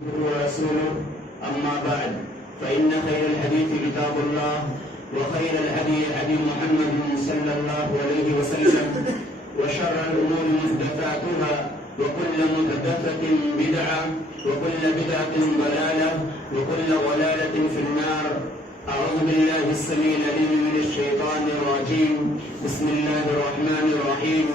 ورسوله أما بعد فإن خير الحديث كتاب الله وخير الهدي هدي محمد صلى الله عليه وسلم وشر الأمور محدثاتها وكل محدثة بدعة وكل بدعة ضلالة وكل ضلالة في النار. أعوذ بالله السميع العليم من الشيطان الرجيم. بسم الله الرحمن الرحيم.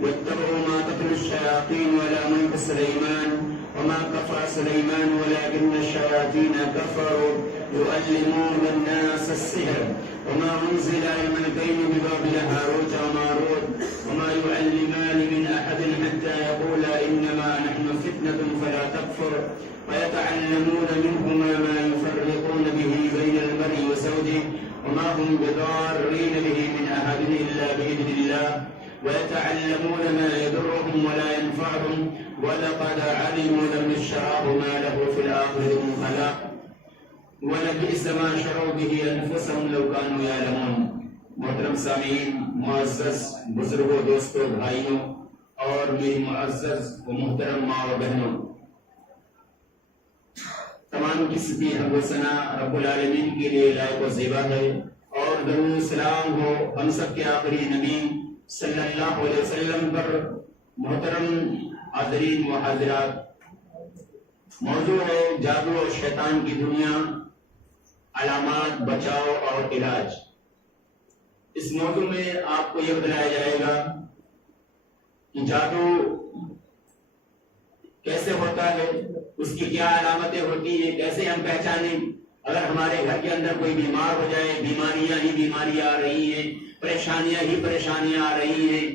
واتبعوا ما تتلو الشياطين على ملك سليمان وما كفر سليمان ولكن الشياطين كفروا يعلمون الناس السحر وما أنزل على الملكين ببابل هاروت وماروت وما يعلمان من أحد حتى يقولا إنما نحن فتنة فلا تكفر ويتعلمون منهما ما يفرقون به بين المرء وزوجه وما هم بضارين به من أحد إلا بإذن الله ويتعلمون ما يضرهم ولا ينفعهم ولقد علموا لمن اشتراه ما له في الآخرة من خلاق ولبئس ما شروا به أنفسهم لو كانوا يعلمون. محترم سامعین، معزز بزرگوں، دوستوں، بھائیوں اور میری معزز و محترم ماں و بہنوں، تمام قسم کی حمد و ثنا رب العالمین کے لیے لائق و زیبا ہے، اور درود و سلام ہو ہم سب کے آخری نبی صلی اللہ علیہ وسلم پر. محترم حاضرین و حاضرات، موضوع ہے جادو اور شیطان کی دنیا، علامات، بچاؤ اور علاج. اس موضوع میں آپ کو یہ بتایا جائے گا کہ جادو کیسے ہوتا ہے، اس کی کیا علامتیں ہوتی ہیں، کیسے ہم پہچانیں. اگر ہمارے گھر کے اندر کوئی بیمار ہو جائے، بیماریاں ہی بیماریاں آ رہی ہیں، پریشانیاں ہی پریشانیاں آ رہی ہیں،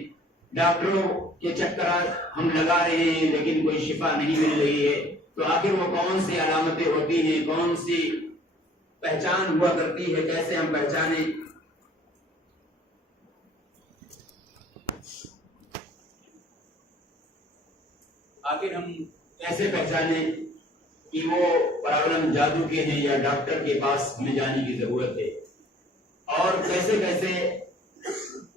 ڈاکٹروں کے چکرات ہم لگا رہے ہیں لیکن کوئی شفا نہیں مل رہی ہے، تو آخر وہ کون سی علامتیں ہوتی ہیں، کون سی پہچان ہوا کرتی ہے، کیسے ہم پہچانیں. آخر ہم کیسے پہچانیں کہ وہ پرابلم جادو کے ہیں یا ڈاکٹر کے پاس ہمیں جانے کی ضرورت ہے، اور کیسے کیسے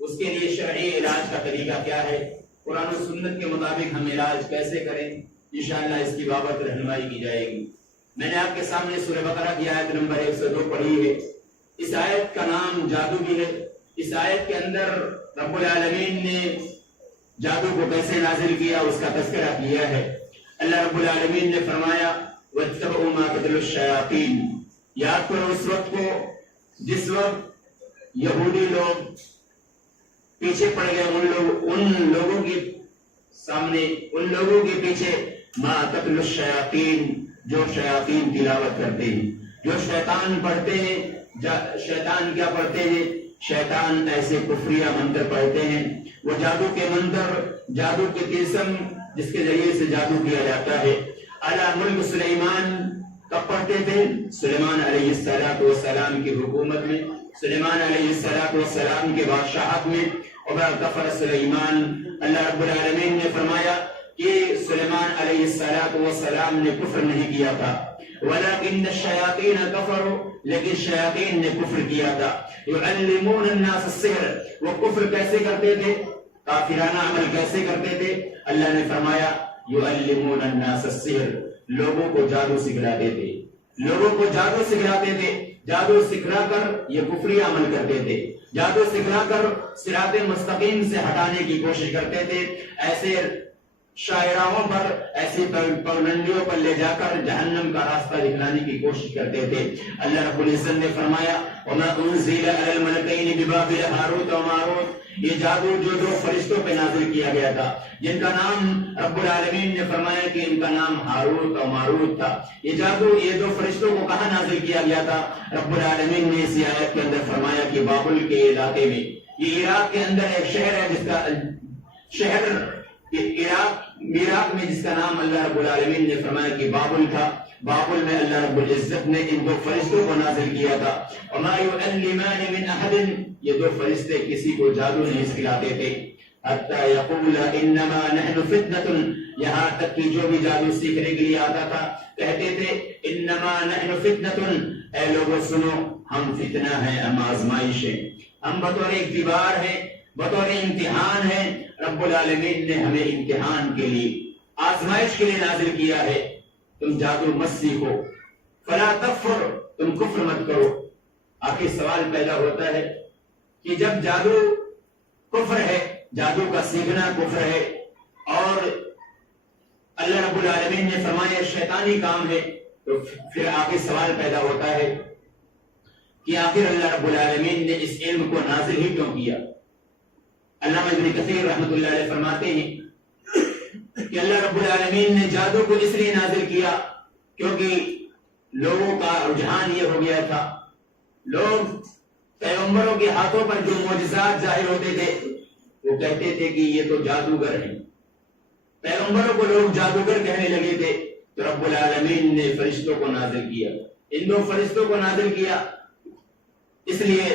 اس کے لیے شرعی علاج کا طریقہ کیا ہے، قرآن و سنت کے مطابق ہم علاج کیسے کریں. انشاءاللہ اس کی بابت رہنمائی کی جائے گی. میں نے آپ کے سامنے سورہ بقرہ کی آیت نمبر 102 پڑھی ہے. اس آیت کا نام جادو بھی ہے. اس آیت کے اندر رب العالمین نے جادو کو کیسے نازل کیا اس کا تذکرہ کیا ہے. اللہ رب العالمین نے فرمایا وَاتَّبَعُوا مَا تَتْلُو الشَّيَاطِينُ. یاد کرو اس وقت کو جس وقت یہودی لوگ پیچھے پڑ گئے ان لوگوں کے سامنے، ان لوگوں کے پیچھے ما تتلو الشیاطین، جو شیاطین تلاوت کرتے ہیں، جو شیطان پڑھتے ہیں. شیطان کیا پڑھتے ہیں؟ شیطان ایسے کفریہ منتر پڑھتے ہیں، وہ جادو کے منتر، جادو کے طلسم جس کے ذریعے سے جادو کیا جاتا ہے. علی ملک سلیمان کب پڑھتے تھے؟ سلیمان علیہ السلام کی حکومت میں، سلیمان علیہ السلام کے بادشاہت میں. وما کفر سلیمان، اللہ رب العالمین نے فرمایا کہ سلیمان علیہ السلام نے کفر نہیں کیا تھا، ولیکن الشیاطین کفروا، لیکن شیاطین نے کفر کیا تھا. یعلمون الناس السحر، وہ کفر کیسے کرتے تھے، کافرانہ عمل کیسے کرتے تھے؟ اللہ نے فرمایا یعلمون الناس السحر، لوگوں کو جادو سکھلاتے تھے، لوگوں کو جادو سکھلاتے تھے. جادو سکھلا کر یہ کفری عمل کرتے تھے، جادو سکھلا کر صراط مستقیم سے ہٹانے کی کوشش کرتے تھے. ایسے شاعراؤں پر، ایسی پگڈنڈیوں پر لے جا کر جہنم کا راستہ دکھلانے کی کوشش کرتے تھے. اللہ رب العزت نے فرمایا وَمَا أُنزِلَ عَلَى الْمَلَكَيْنِ بِبَابِلَ هَارُوتَ وَمَارُوتَ، یہ جادو جو دو فرشتوں پہ نازل کیا گیا تھا، جن کا نام رب العالمین نے فرمایا کہ ان کا نام ہاروت اور ماروت تھا. یہ جادو یہ دو فرشتوں کو کہاں نازل کیا گیا تھا؟ رب العالمین نے اس آیت کے اندر فرمایا کہ بابل کے علاقے میں. یہ عراق کے اندر ایک شہر ہے جس کا شہر عراق میں جس کا نام اللہ رب العالمین نے فرمایا کہ بابل تھا. بابل میں اللہ رب العزت نے ان دو فرشتوں کو نازل کیا تھا. وما يعلمان من احد، یہ دو فرشتے کسی کو جادو نہیں سکھلاتے تھے. حتی یقول انما نحن فتنة، یہاں تک کہ جو بھی جادو سیکھنے کے لیے آتا تھا کہتے تھے انما نحن فتنة، اے لوگوں سنو ہم فتنہ ہیں، ہم آزمائش ہیں، ہم بطور اختبار ہیں، بطور امتحان ہیں. رب العالمین نے ہمیں امتحان کے لیے، آزمائش کے لیے نازل کیا ہے. تم جادو مت سیکھو، فلا تکفر، تم کفر مت کرو۔ آخر سوال پیدا ہوتا ہے کہ جب جادو کفر ہے، جادو کا سیکھنا کفر ہے، اور اللہ رب العالمین نے فرمایا شیطانی کام ہے، تو پھر آگے سوال پیدا ہوتا ہے کہ آخر اللہ رب العالمین نے اس علم کو نازل ہی کیوں کیا؟ علامہ ابن کثیر رحمۃ اللہ علیہ فرماتے ہیں کہ اللہ رب العالمین نے جادو کو اس لیے نازل کیا کیونکہ لوگوں کا رجحان یہ ہو گیا تھا، لوگ پیغمبروں کے ہاتھوں پر جو معجزات ظاہر ہوتے تھے وہ کہتے تھے کہ یہ تو جادوگر ہیں، پیغمبروں کو لوگ جادوگر کہنے لگے تھے، تو رب العالمین نے فرشتوں کو نازل کیا، ان دو فرشتوں کو نازل کیا اس لیے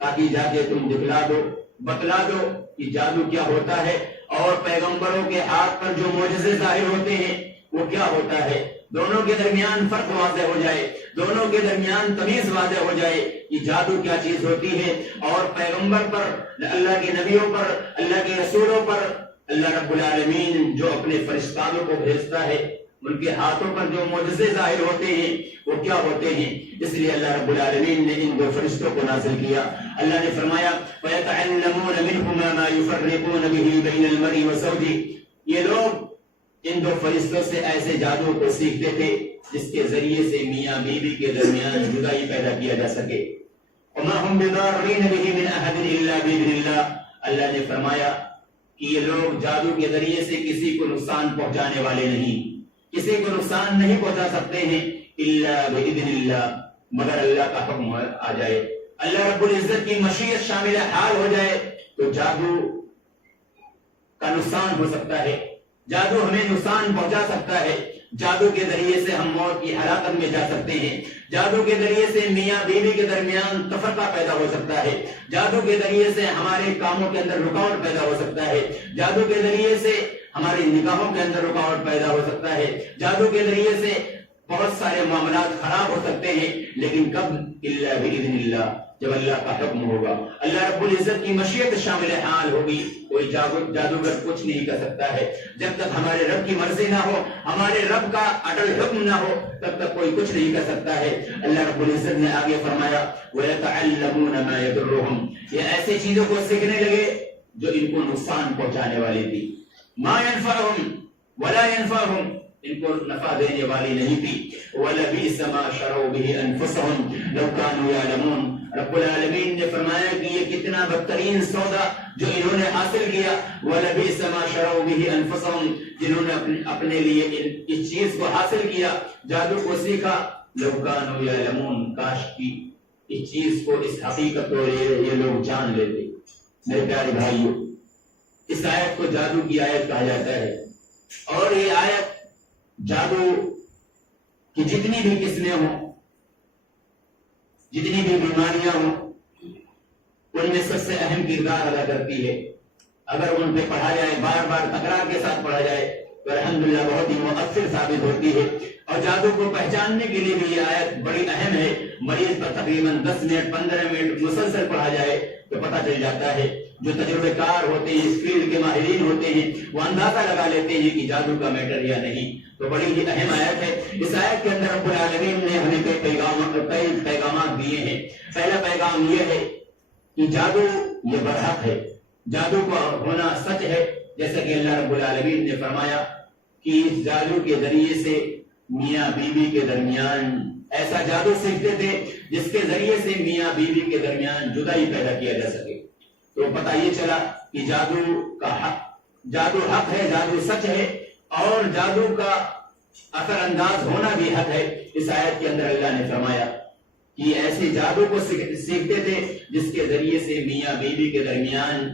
تاکہ جا کے تم دکھلا دو، بتلا دو کہ جادو کیا ہوتا ہے، اور پیغمبروں کے ہاتھ پر جو معجزے ظاہر ہوتے ہیں وہ کیا ہوتا ہے، دونوں کے درمیان فرق واضح ہو جائے، دونوں کے درمیان تمیز واضح ہو جائے کہ جادو کیا چیز ہوتی ہے، اور پیغمبر پر، اللہ کے نبیوں پر، اللہ کے رسولوں پر اللہ رب العالمین جو اپنے فرشتوں کو بھیجتا ہے ان کے ہاتھوں پر جو معجزے ظاہر ہوتے ہیں وہ کیا ہوتے ہیں، اس لیے اللہ رب العالمین نے ان دو فرشتوں کو نازل کیا۔ اللہ نے فرمایا وَيَتَعَلَّمُونَ مِنْهُمَا مَا يُفَرِّقُونَ بِهِ بَيْنَ الْمَرْءِ وَزَوْجِهِ، یہ لوگ ان دو فرشتوں سے ایسے جادو کو سیکھتے تھے جس کے ذریعے سے میاں بیوی کے درمیان جدائی پیدا کیا جا سکے۔ وَمَا هُمْ بِضَارِّينَ بِهِ مِنْ أَحَدٍ إِلَّا بِإِذْنِ اللَّهِ، اللہ نے فرمایا کہ یہ لوگ جادو کے ذریعے سے کسی کو نقصان پہنچانے والے نہیں، کسی کو نقصان نہیں پہنچا سکتے ہیں الا باذن اللہ، مگر اللہ کا حکم آ جائے، اللہ رب العزت کی مشیت شامل حال ہو جائے تو جادو کا نقصان ہو سکتا ہے، جادو ہمیں نقصان پہنچا سکتا ہے، جادو کے ذریعے سے ہم موت کی ہلاکت میں جا سکتے ہیں، جادو کے ذریعے سے میاں بیوی کے درمیان تفرقہ پیدا ہو سکتا ہے، جادو کے ذریعے سے ہمارے کاموں کے اندر رکاوٹ پیدا ہو سکتا ہے، جادو کے ذریعے سے ہماری نکاحوں کے اندر رکاوٹ پیدا ہو سکتا ہے، جادو کے ذریعے سے بہت سارے معاملات خراب ہو سکتے ہیں، لیکن کب؟ الا باذن اللہ، جب اللہ کا حکم ہوگا، اللہ رب العزت کی مشیت شامل حال ہوگی، کوئی جادوگر کچھ نہیں کر سکتا ہے، جب تک ہمارے رب کی مرضی نہ ہو، ہمارے رب کا اٹل حکم نہ ہو، تب تک کوئی کچھ نہیں کر سکتا ہے۔ اللہ رب العزت نے آگے فرمایا وَيَتَعَلَّمُونَ مَا يَضُرُّهُمْ، یہ ایسی چیزوں کو سیکھنے لگے جو ان کو نقصان پہنچانے والی تھی، ما ينفعهم ولا ينفعهم، ان کو نفع دینے والی نہیں تھی، وَلَبِئْسَ مَا شَرَوْا بِهِ أَنفُسَهُمْ لَوْ كَانُوا يَعْلَمُونَ، رب العالمین نے فرمایا کہ یہ کتنا بدترین سودا جو انہوں نے حاصل کیا، وَلَبِئْسَ مَا شَرَوْا بِهِ أَنفُسَهُمْ، جنہوں نے اپنے لیے اس چیز کو حاصل کیا، جادو کو سیکھا، لَوْ كَانُوا يَعْلَمُونَ، کاش کی اس چیز کو، اس حقیقت کو یہ لوگ جان لیتے۔ میرے پیارے بھائیوں، اس آیت کو جادو کی آیت کہا جاتا ہے، اور یہ آیت جادو کی جتنی بھی قسمیں ہوں، جتنی بھی بیماریاں ہوں، ان میں سب سے اہم کردار ادا کرتی ہے۔ اگر ان پہ پڑھا جائے، بار بار تکرار کے ساتھ پڑھا جائے تو الحمدللہ بہت ہی مؤثر ثابت ہوتی ہے، اور جادو کو پہچاننے کے لیے بھی یہ آیت بڑی اہم ہے۔ مریض پر تقریباً 10 منٹ 15 منٹ مسلسل پڑھا جائے تو پتہ چل جاتا ہے، جو تجربے کار ہوتے ہیں، اس فیلڈ کے ماہرین ہوتے ہیں، وہ اندازہ لگا لیتے ہیں کہ جادو کا میٹر یا نہیں۔ تو بڑی ہی اہم آیت ہے۔ اس آیت کے اندر رب العالمین نے ہمیں کئی پیغامات دیے ہیں۔ پہلا پیغام یہ ہے کہ جادو یہ برحق ہے، جادو کا ہونا سچ ہے، جیسا کہ اللہ رب العالمین نے فرمایا کہ اس جادو کے ذریعے سے میاں بیوی کے درمیان ایسا جادو سیکھتے تھے جس کے ذریعے سے میاں بیوی کے درمیان جدائی پیدا کیا جا سکے۔ تو پتہ یہ چلا کہ جادو حق ہے، جادو سچ ہے، اور جادو کا اثر انداز ہونا بھی حق ہے۔ اس آیت کے اندر اللہ نے فرمایا کہ ایسے جادو کو سیکھتے تھے جس کے ذریعے سے میاں بیوی کے درمیان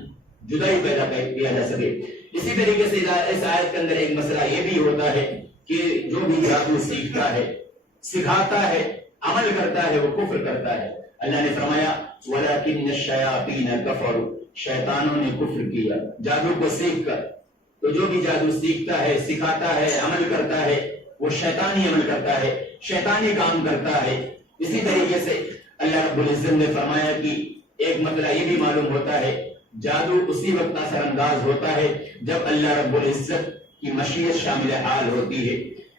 جدائی پیدا کیا جا سکے۔ اسی طریقے سے اس آیت کے اندر ایک مسئلہ یہ بھی ہوتا ہے کہ جو بھی جادو سیکھتا ہے، سکھاتا ہے، عمل کرتا ہے، وہ کفر کرتا ہے۔ اللہ نے فرمایا وَلَكِنَّ الشَّيَاطِينَ كَفَرُوا، شیطانوں نے کفر کیا جادو کو سیکھ کر۔ تو جو بھی جادو سیکھتا ہے، سکھاتا ہے، عمل کرتا ہے، وہ شیطانی عمل کرتا ہے، شیطانی کام کرتا ہے۔ اسی طریقے سے اللہ رب العزت نے فرمایا کہ ایک مسئلہ یہ بھی معلوم ہوتا ہے، جادو اسی وقت اثر انداز ہوتا ہے جب اللہ رب العزت کی مشیت شامل حال ہوتی ہے۔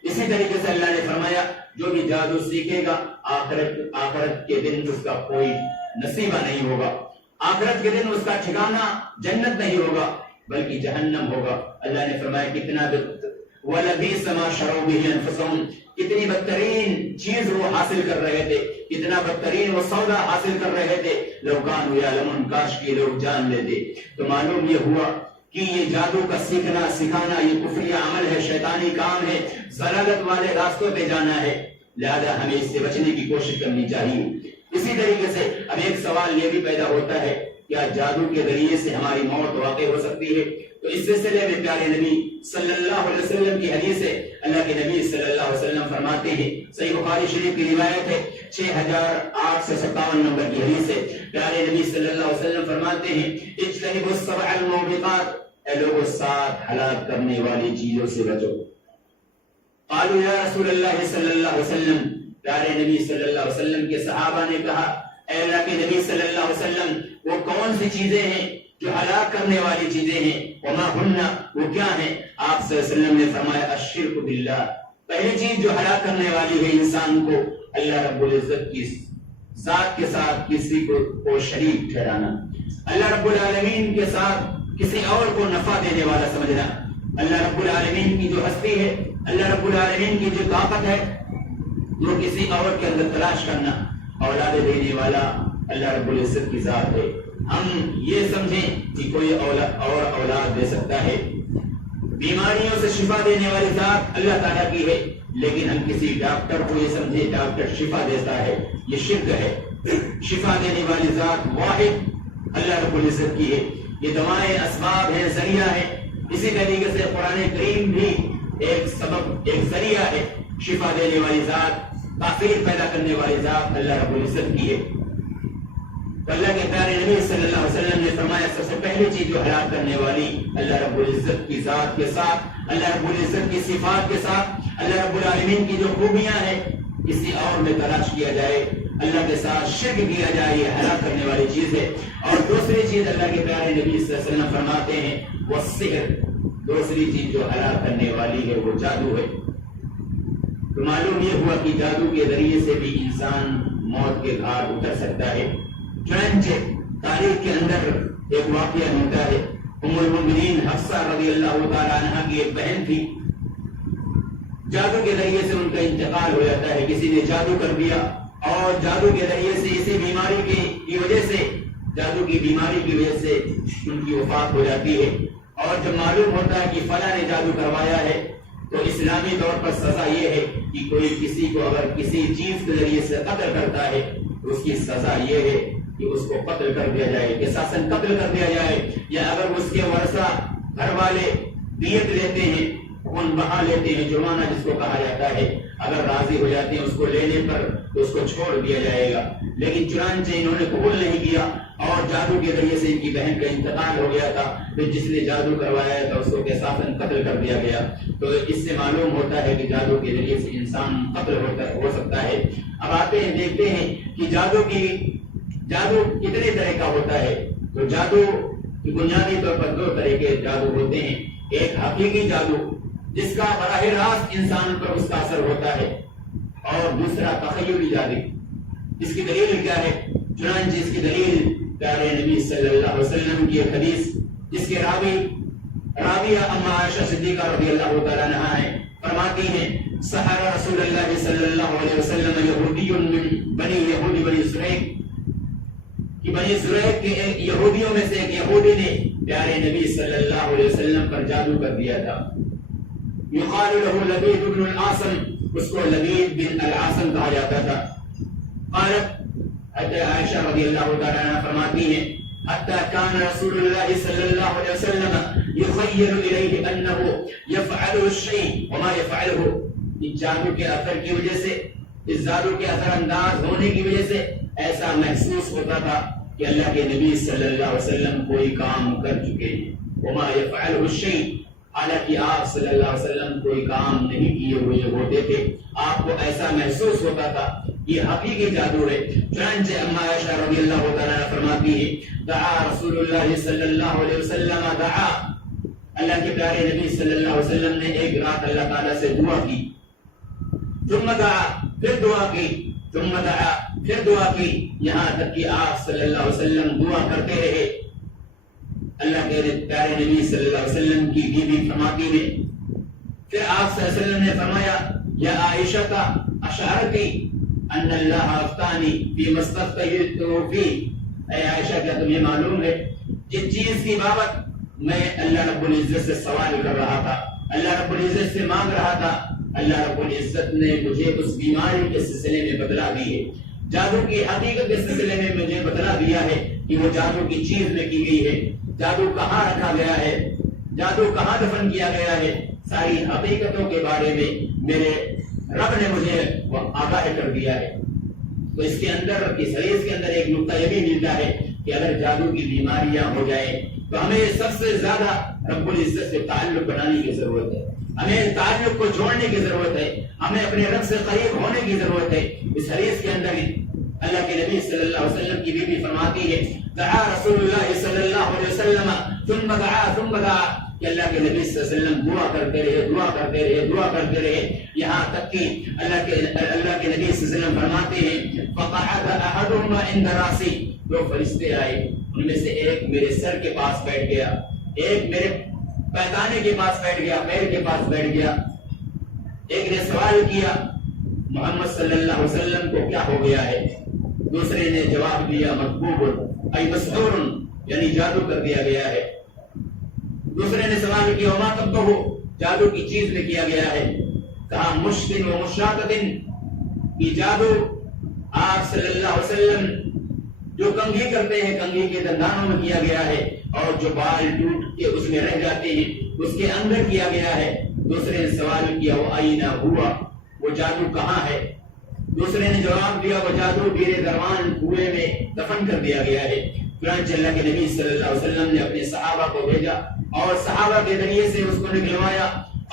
اسی طریقے سے اللہ نے فرمایا جو بھی جادو سیکھے گا آخرت کے دن اس کا کوئی نصیبہ نہیں ہوگا، آخرت کے دن اس کا ٹھکانہ جنت نہیں ہوگا بلکہ جہنم ہوگا۔ اللہ نے فرمایا کتنا وَلَبِئْسَ مَا شَرَوْا بِهِ أَنفُسَهُمْ، کتنی بدترین چیز وہ حاصل کر رہے تھے، کتنا بدترین وہ سودا حاصل کر رہے تھے، لَوْ كَانُوا يَعْلَمُونَ، کاش کے لوگ جان لیتے۔ تو معلوم یہ ہوا کہ یہ جادو کا سیکھنا سکھانا یہ کفری عمل ہے، شیطانی کام ہے، ضلالت والے راستوں پہ جانا ہے، لہذا ہمیں اس سے بچنے کی کوشش کرنی چاہیے۔ اسی طریقے سے اب ایک سوال یہ بھی پیدا ہوتا ہے، کیا جادو کے ذریعے سے ہماری موت واقع ہو سکتی ہے؟ تو اس سلسلے میں پیارے نبی صلی اللہ علیہ وسلم کی حدیث ہے، اللہ کے نبی صلی اللہ علیہ وسلم فرماتے ہیں، صحیح بخاری شریف کی روایت ہے، 6857 نمبر کی حدیث ہے، پیارے نبی صلی اللہ علیہ وسلم فرماتے ہیں، اجتنبوا السبع الموبقات، اے لوگوں 7 ہلاک کرنے والی چیزوں سے بچو۔ قالوا یا رسول اللہ صلی اللہ علیہ وسلم، پیارے نبی صلی اللہ علیہ وسلم کے صحابہ نے کہا، اے اللہ کے نبی صلی اللہ علیہ وسلم وہ کون سی چیزیں ہیں جو ہلاک کرنے والی چیزیں ہیں؟ وما ہن، وہ کیا ہیں؟ آپ صلی اللہ علیہ وسلم نے فرمایا الشرک باللہ، پہلی چیز جو ہلاک کرنے والی ہے انسان کو اللہ رب العزت کی ذات کے ساتھ کسی کو شریک ٹھہرانا، اللہ رب العالمین کے ساتھ کسی اور کو نفع دینے والا سمجھنا، اللہ رب العالمین کی جو ہستی ہے، اللہ رب العالمین کی جو طاقت ہے وہ کسی اور کے اندر تلاش کرنا، اولاد دینے والا اللہ رب العزت کی ذات ہے۔ ہم یہ سمجھیں کہ کوئی اولاد دے سکتا ہے، بیماریوں سے شفا دینے والی ذات اللہ تعالیٰ کی ہے، لیکن ہم کسی ڈاکٹر کو یہ سمجھیں ڈاکٹر شفا دیتا ہے، یہ شرک ہے۔ شفا دینے والی ذات واحد اللہ رب العزت کی ہے، یہ دوائیں اسباب ہیں، ذریعہ ہے۔ اسی طریقے سے قرآن کریم بھی ایک سبب، ایک ذریعہ ہے، شفا دینے والی ذات، تاثیر پیدا کرنے والی ذات اللہ رب العزت کی ہے۔ تو اللہ کے پیارے نبی صلی اللہ علیہ وسلم نے فرمایا سب سے پہلی چیز جو ہلاک کرنے والی اللہ رب العزت کی ذات کے ساتھ، اللہ رب العزت کی صفات کے ساتھ، اللہ رب العالمین کی جو خوبیاں ہیں کسی اور میں تلاش کیا جائے، اللہ کے ساتھ شرک کیا جائے، یہ ہلاک کرنے والی چیز ہے۔ اور دوسری چیز اللہ کے پیارے نبی صلی اللہ علیہ وسلم فرماتے ہیں وہ سحر، دوسری چیز جو ہلاک کرنے والی ہے وہ جادو ہے۔ تو معلوم یہ ہوا کہ جادو کے ذریعے سے بھی انسان موت کے گھاٹ اتر سکتا ہے۔ چنانچہ تاریخ کے اندر ایک واقعہ ہوتا ہے، ام المؤمنین حفصہ رضی اللہ تعالی عنہا کی ایک بہن تھی، جادو کے ذریعے سے ان کا انتقال ہو جاتا ہے، کسی نے جادو کر دیا اور جادو کے ذریعے سے اسی بیماری کی وجہ سے، جادو کی بیماری کی وجہ سے ان کی وفات ہو جاتی ہے۔ اور جب معلوم ہوتا ہے کہ فلاں نے جادو کروایا ہے تو اسلامی طور پر سزا یہ ہے کہ کوئی کسی کو اگر کسی چیز کے ذریعے سے قتل کرتا ہے تو اس کی سزا یہ ہے کہ اس کو قتل کر دیا جائے، قصاصاً قتل کر دیا جائے، یا اگر اس کے ورثہ گھر والے دیت لیتے ہیں، خون بہا لیتے ہیں، جرمانہ جس کو کہا جاتا ہے، اگر راضی ہو جاتے ہیں اس کو لینے پر تو اس کو چھوڑ دیا جائے گا۔ لیکن چنانچہ انہوں نے قبول نہیں کیا اور جادو کے ذریعے سے ان کی بہن کا انتقال ہو گیا تھا، پھر جس نے جادو کروایا تھا اس کو قصاصاً قتل کر دیا گیا۔ تو اس سے معلوم ہوتا ہے کہ جادو کے ذریعے سے انسان قتل ہو سکتا ہے۔ اب آتے ہیں دیکھتے ہیں کہ جادو کتنے طرح کا ہوتا ہے۔ تو جادو کی بنیادی طور پر 2 طرح کے جادو ہوتے ہیں، ایک حقیقی جادو جس کا براہ راست انسان پر اس کا اثر ہوتا ہے، اور دوسرا تخیلی جادو۔ اس کی دلیل کیا ہے؟ چنانچہ اس کی دلیل پیارے نبی صلی اللہ علیہ وسلم کی ایک حدیث جس کے راویہ اما عائشہ صدیقہ رضی اللہ تعالیٰ عنہا ہے، فرماتی ہیں سحر رسول اللہ صلی اللہ علیہ وسلم یہودی من بنی زریق، کہ بنی زریق کے یہودیوں میں سے ایک یہودی نے پیارے نبی صلی اللہ علیہ وسلم پر جادو کر دیا تھا۔ یقال له لبید بن العاصم، اس کو لبید بن العاصم کہا جاتا تھا۔ قالت عائشہ رضی اللہ تعالیٰ عنہ فرماتی ہیں حتی کان رسول اللہ صلی اللہ علیہ وسلم یخیر الیہ انہ یفعل الشیء وما یفعلہ، اس جادو کے اثر کی وجہ سے، اس جادو کے اثر انداز ہونے کی وجہ سے ایسا محسوس ہوتا تھا کہ اللہ کے نبی صلی اللہ علیہ وسلم کوئی کام کر چکے ہیں، وما یفعلہ الشیء، حالانکہ آپ صلی اللہ علیہ وسلم کوئی کام نہیں کیے ہوئے ہوتے تھے، آپ کو ایسا محسوس ہوتا تھا۔ یہ حقیقی جادو ہے۔ چنانچہ اما عائشہ رضی اللہ تعالیٰ فرماتی ہے دعا رسول اللہ صلی اللہ علیہ وسلم، دعا، اللہ کے پیارے نبی صلی اللہ علیہ وسلم نے ایک رات اللہ تعالیٰ سے دعا کی، ثم دعا پھر دعا کی ثم دعا پھر دعا کی یہاں تک کہ آپ صلی اللہ علیہ وسلم دعا کرتے رہے. اللہ کے پیارے نبی صلی اللہ علیہ وسلم کی بیوی فرماتی ہے پھر آپ صلی اللہ علیہ وسلم نے فرمایا یا عائشہ اشعرتی ان اللہ افتانی فی مستفتیت فی، اے عائشہ کیا تمہیں معلوم ہے جس چیز کی بابت میں اللہ رب العزت سے سوال کر رہا تھا، اللہ رب العزت سے مانگ رہا تھا، اللہ رب العزت نے مجھے اس بیماری کے سلسلے میں بتلا دی ہے، جادو کی حقیقت کے سلسلے میں مجھے بتلا دیا ہے کہ وہ جادو کی چیز میں کی گئی ہے، جادو کہاں رکھا گیا ہے، جادو کہاں دفن کیا گیا ہے، ساری حقیقتوں کے بارے میں میرے رب نے مجھے آگاہ کر دیا ہے. تو اس کے اندر اس حدیث کے اندر ایک نقطہ یہ بھی ملتا ہے کہ اگر جادو کی بیماریاں ہو جائیں تو ہمیں سب سے زیادہ رب العزت سے تعلق بنانے کی ضرورت ہے، ہمیں تعلق کو جوڑنے کی ضرورت ہے، ہمیں اپنے رب سے قریب ہونے کی ضرورت ہے. اس حدیث کے اندر اللہ کے نبی صلی اللہ علیہ وسلم کی بیوی فرماتی ہے دعا رسول اللہ صلی اللہ علیہ وسلم ثم دعا کہ اللہ کے نبی صلی اللہ علیہ وسلم دعا کرتے رہے یہاں تک کہ اللہ کے نبی صلی اللہ علیہ وسلم فرماتے ہیں فقعد احدهما عند راسي، دو فرشتے آئے ان میں سے ایک میرے سر کے پاس بیٹھ گیا، ایک میرے پیدانے کے پاس بیٹھ گیا، پیر کے پاس بیٹھ گیا. ایک نے سوال کیا محمد صلی اللہ علیہ وسلم کو کیا ہو گیا ہے، دوسرے نے جواب دیا مکبوب ای مسحور، یعنی جادو کر دیا گیا ہے. دوسرے نے سوال کیا وما تبہ، جادو کی چیز میں کیا گیا ہے، کہا مشکن و مشاقتن، یہ جادو آپ صلی اللہ علیہ وسلم جو کنگھی کرتے ہیں کنگھی کے دندانوں میں کیا گیا ہے، اور جو بال ٹوٹ کے اس میں رہ جاتے ہیں اس کے اندر کیا گیا ہے. دوسرے نے سوال کیا وہ آئینہ ہوا، وہ جادو کہاں ہے، دوسرے نے جواب دیا وہ جادو بیر درمان کنویں میں دفن کر دیا گیا ہے. چنانچہ اللہ کے نبی صلی اللہ علیہ وسلم نے اپنے صحابہ کو بھیجا اور صحابہ کے ذریعے سے اس کو نکلوایا،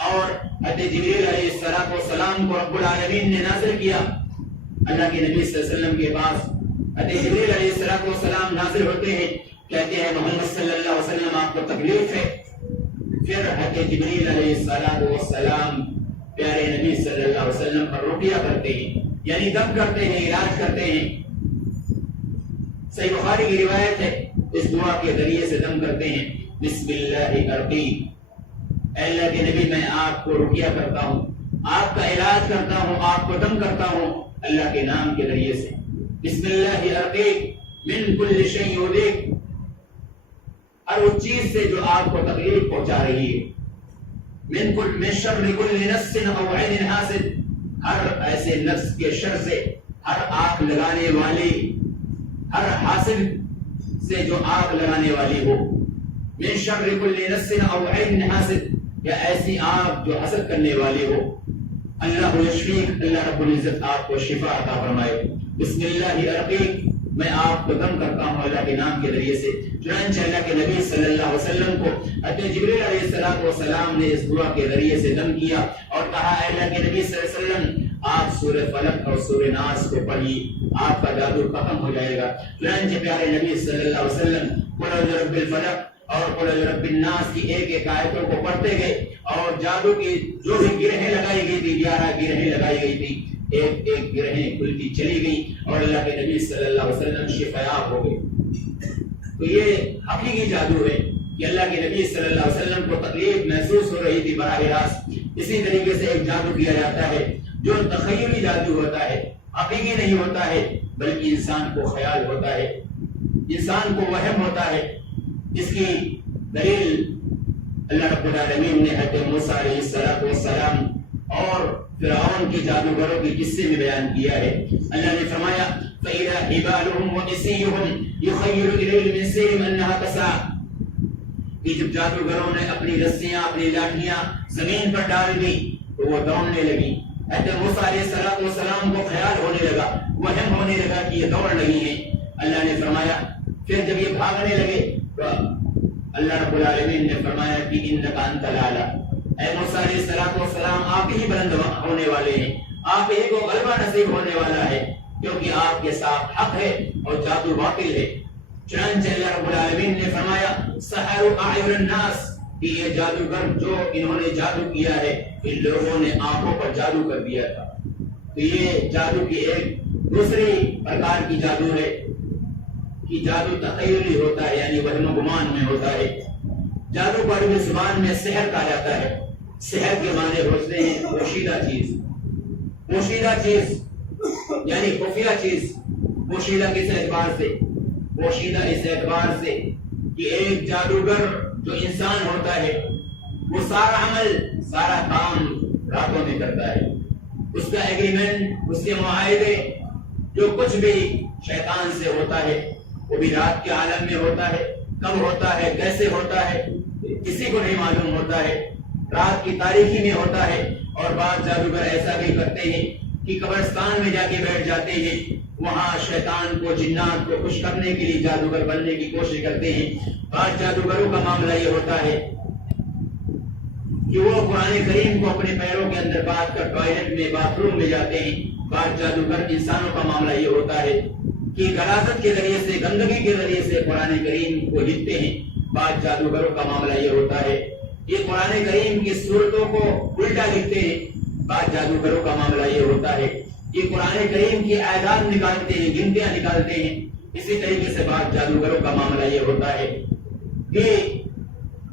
اور حضرت جبریل علیہ السلام کو رب العالمین نے نازل کیا. اللہ کے نبی صلی اللہ علیہ وسلم کے پاس حضرت جبریل علیہ السلام نازل ہوتے ہیں، کہتے ہیں محمد صلی اللہ علیہ وسلم آپ کو تکلیف ہے. پھر حضرت جبریل علیہ السلام پیارے نبی صلی اللہ علیہ وسلم پر رقیہ کرتے ہیں، یعنی دم کرتے ہیں، علاج کرتے ہیں. صحیح بخاری کی روایت ہے اس دعا کے ذریعے سے دم کرتے ہیں بسم اللہ ارقی، اے اللہ کے نبی میں آپ کو رقیہ کرتا ہوں، آپ کا علاج کرتا ہوں، آپ کو دم کرتا ہوں اللہ کے نام کے ذریعے سے. بسم اللہ ارقی من کل شیء یؤذیک، ہر اس چیز سے جو آپ کو تکلیف پہنچا رہی ہے. من شر کل نفس او عین حاسد، ہر ایسے نفس کے شر سے، ہر آگ لگانے والی، ہر حاسد سے جو آگ لگانے والی ہو. من شر کل نفس او عین حاسد، یا ایسی آگ جو حسد کرنے والی ہو. اللہ یشفیک، اللہ رب العزت آپ کو شفا عطا فرمائے. بسم اللہ ارقیک، میں آپ کو دم کرتا ہوں اللہ کے نام کے ذریعے سے. چنانچہ اللہ کے نبی صلی اللہ علیہ وسلم کو حضرت جبریل علیہ السلام نے اس دعا کے ذریعے سے دم کیا اور کہا اے اللہ کے نبی صلی اللہ علیہ وسلم آپ سورہ فلق اور سورہ ناس کو پڑھیے، آپ کا جادو ختم ہو جائے گا. چنانچہ پیارے نبی صلی اللہ علیہ وسلم قل اعوذ برب الفلق اور قل اعوذ برب الناس کی ایک ایک آیتوں کو پڑھتے گئے، اور جادو کی جو بھی گرہیں لگائی گئی تھی، 11 گرہیں لگائی گئی تھی، ایک ایک گرہیں کھلتی چلی گئی اور اللہ کے نبی صلی اللہ علیہ وسلم شفایاب ہو گئے. تو یہ حقیقی جادو ہے کہ اللہ کے نبی صلی اللہ علیہ وسلم کو تکلیف محسوس ہو رہی تھی براہ راست. اسی طریقے سے ایک جادو کیا جاتا ہے جو تخیلی جادو ہوتا ہے، حقیقی نہیں ہوتا ہے بلکہ انسان کو خیال ہوتا ہے، انسان کو وہم ہوتا ہے. اس کی دلیل اللہ رب العالمین نے حضرت موسیٰ علیہ السلام اور فرعون کی جادوگروں کی قصے میں بیان کیا ہے. اللہ نے فرمایا فَإِذَا حِبَالُهُمْ وَعِصِيُّهُمْ يُخَيِّلُ إِلَيْهِ مِنْ سِحْرِهِمْ أَنَّهَا تَسْعَىٰ، کہ جب جادوگروں نے اپنی رسیاں، اپنی لاٹھیاں زمین پر ڈال دی تو وہ دوڑنے لگی. حضرت موسیٰ علیہ السلام کو خیال ہونے لگا، وہم ہونے لگا کہ یہ دوڑ رہی ہیں. اللہ نے فرمایا پھر جب یہ بھاگنے لگے تو اللہ رب العالمین نے فرمایا کہ اِنَّكَ أَنْتَ الْأَعْلَىٰ، اے موسیٰ علیہ السلام آپ ہی بلند ہونے والے ہیں، آپ ہی کو غلبہ نصیب ہونے والا ہے، کیونکہ آپ کے ساتھ حق ہے اور جادو باطل ہے. چنانچہ اللہ رب العالمین نے فرمایا سحروا اعین الناس، کہ یہ جادوگر جو انہوں نے جادو کیا ہے ان لوگوں نے آنکھوں پر جادو کر دیا تھا. تو یہ جادو کی ایک دوسری پرکار کی جادو ہے کہ جادو تخیلی ہوتا ہے، یعنی وہم و گمان میں ہوتا ہے۔ جادو کو عربی زبان میں سحر کہا جاتا ہے۔ سحر کے معنی ہوتے ہیں پوشیدہ چیز، پوشیدہ چیز یعنی خفیہ چیز۔ پوشیدہ کس اعتبار سے؟ پوشیدہ اس اعتبار سے کہ ایک جادوگر جو انسان ہوتا ہے وہ سارا عمل، سارا کام راتوں میں کرتا ہے۔ اس کا ایگریمنٹ، اس کے معاہدے، جو کچھ بھی شیطان سے ہوتا ہے وہ بھی رات کے عالم میں ہوتا ہے۔ کب ہوتا ہے، کیسے ہوتا ہے، کسی کو نہیں معلوم ہوتا ہے، رات کی تاریکی میں ہوتا ہے۔ اور بعض جادوگر ایسا بھی کرتے ہیں کہ قبرستان میں جا کے بیٹھ جاتے ہیں، وہاں شیطان کو، جنات کو خوش کرنے کے لیے جادوگر بننے کی کوشش کرتے ہیں۔ بعض جادوگروں کا معاملہ یہ ہوتا ہے کہ وہ قرآن کریم کو اپنے پیروں کے اندر باندھ کر ٹوائلٹ میں، باتھ روم میں جاتے ہیں۔ بعض جادوگر انسانوں کا معاملہ یہ ہوتا ہے کہ غلاظت کے ذریعے سے، گندگی کے ذریعے سے قرآن کریم کو لکھتے ہیں۔ بعض جادوگروں کا معاملہ یہ ہوتا ہے کہ قرآن کریم کی صورتوں کو الٹا لکھتے ہیں۔ بعض جادوگروں کا معاملہ یہ ہوتا ہے کہ قرآن کریم کی اعداد نکالتے ہیں، گنتیاں نکالتے ہیں۔ اسی طریقے سے بعض جادوگروں کا معاملہ یہ ہوتا ہے کہ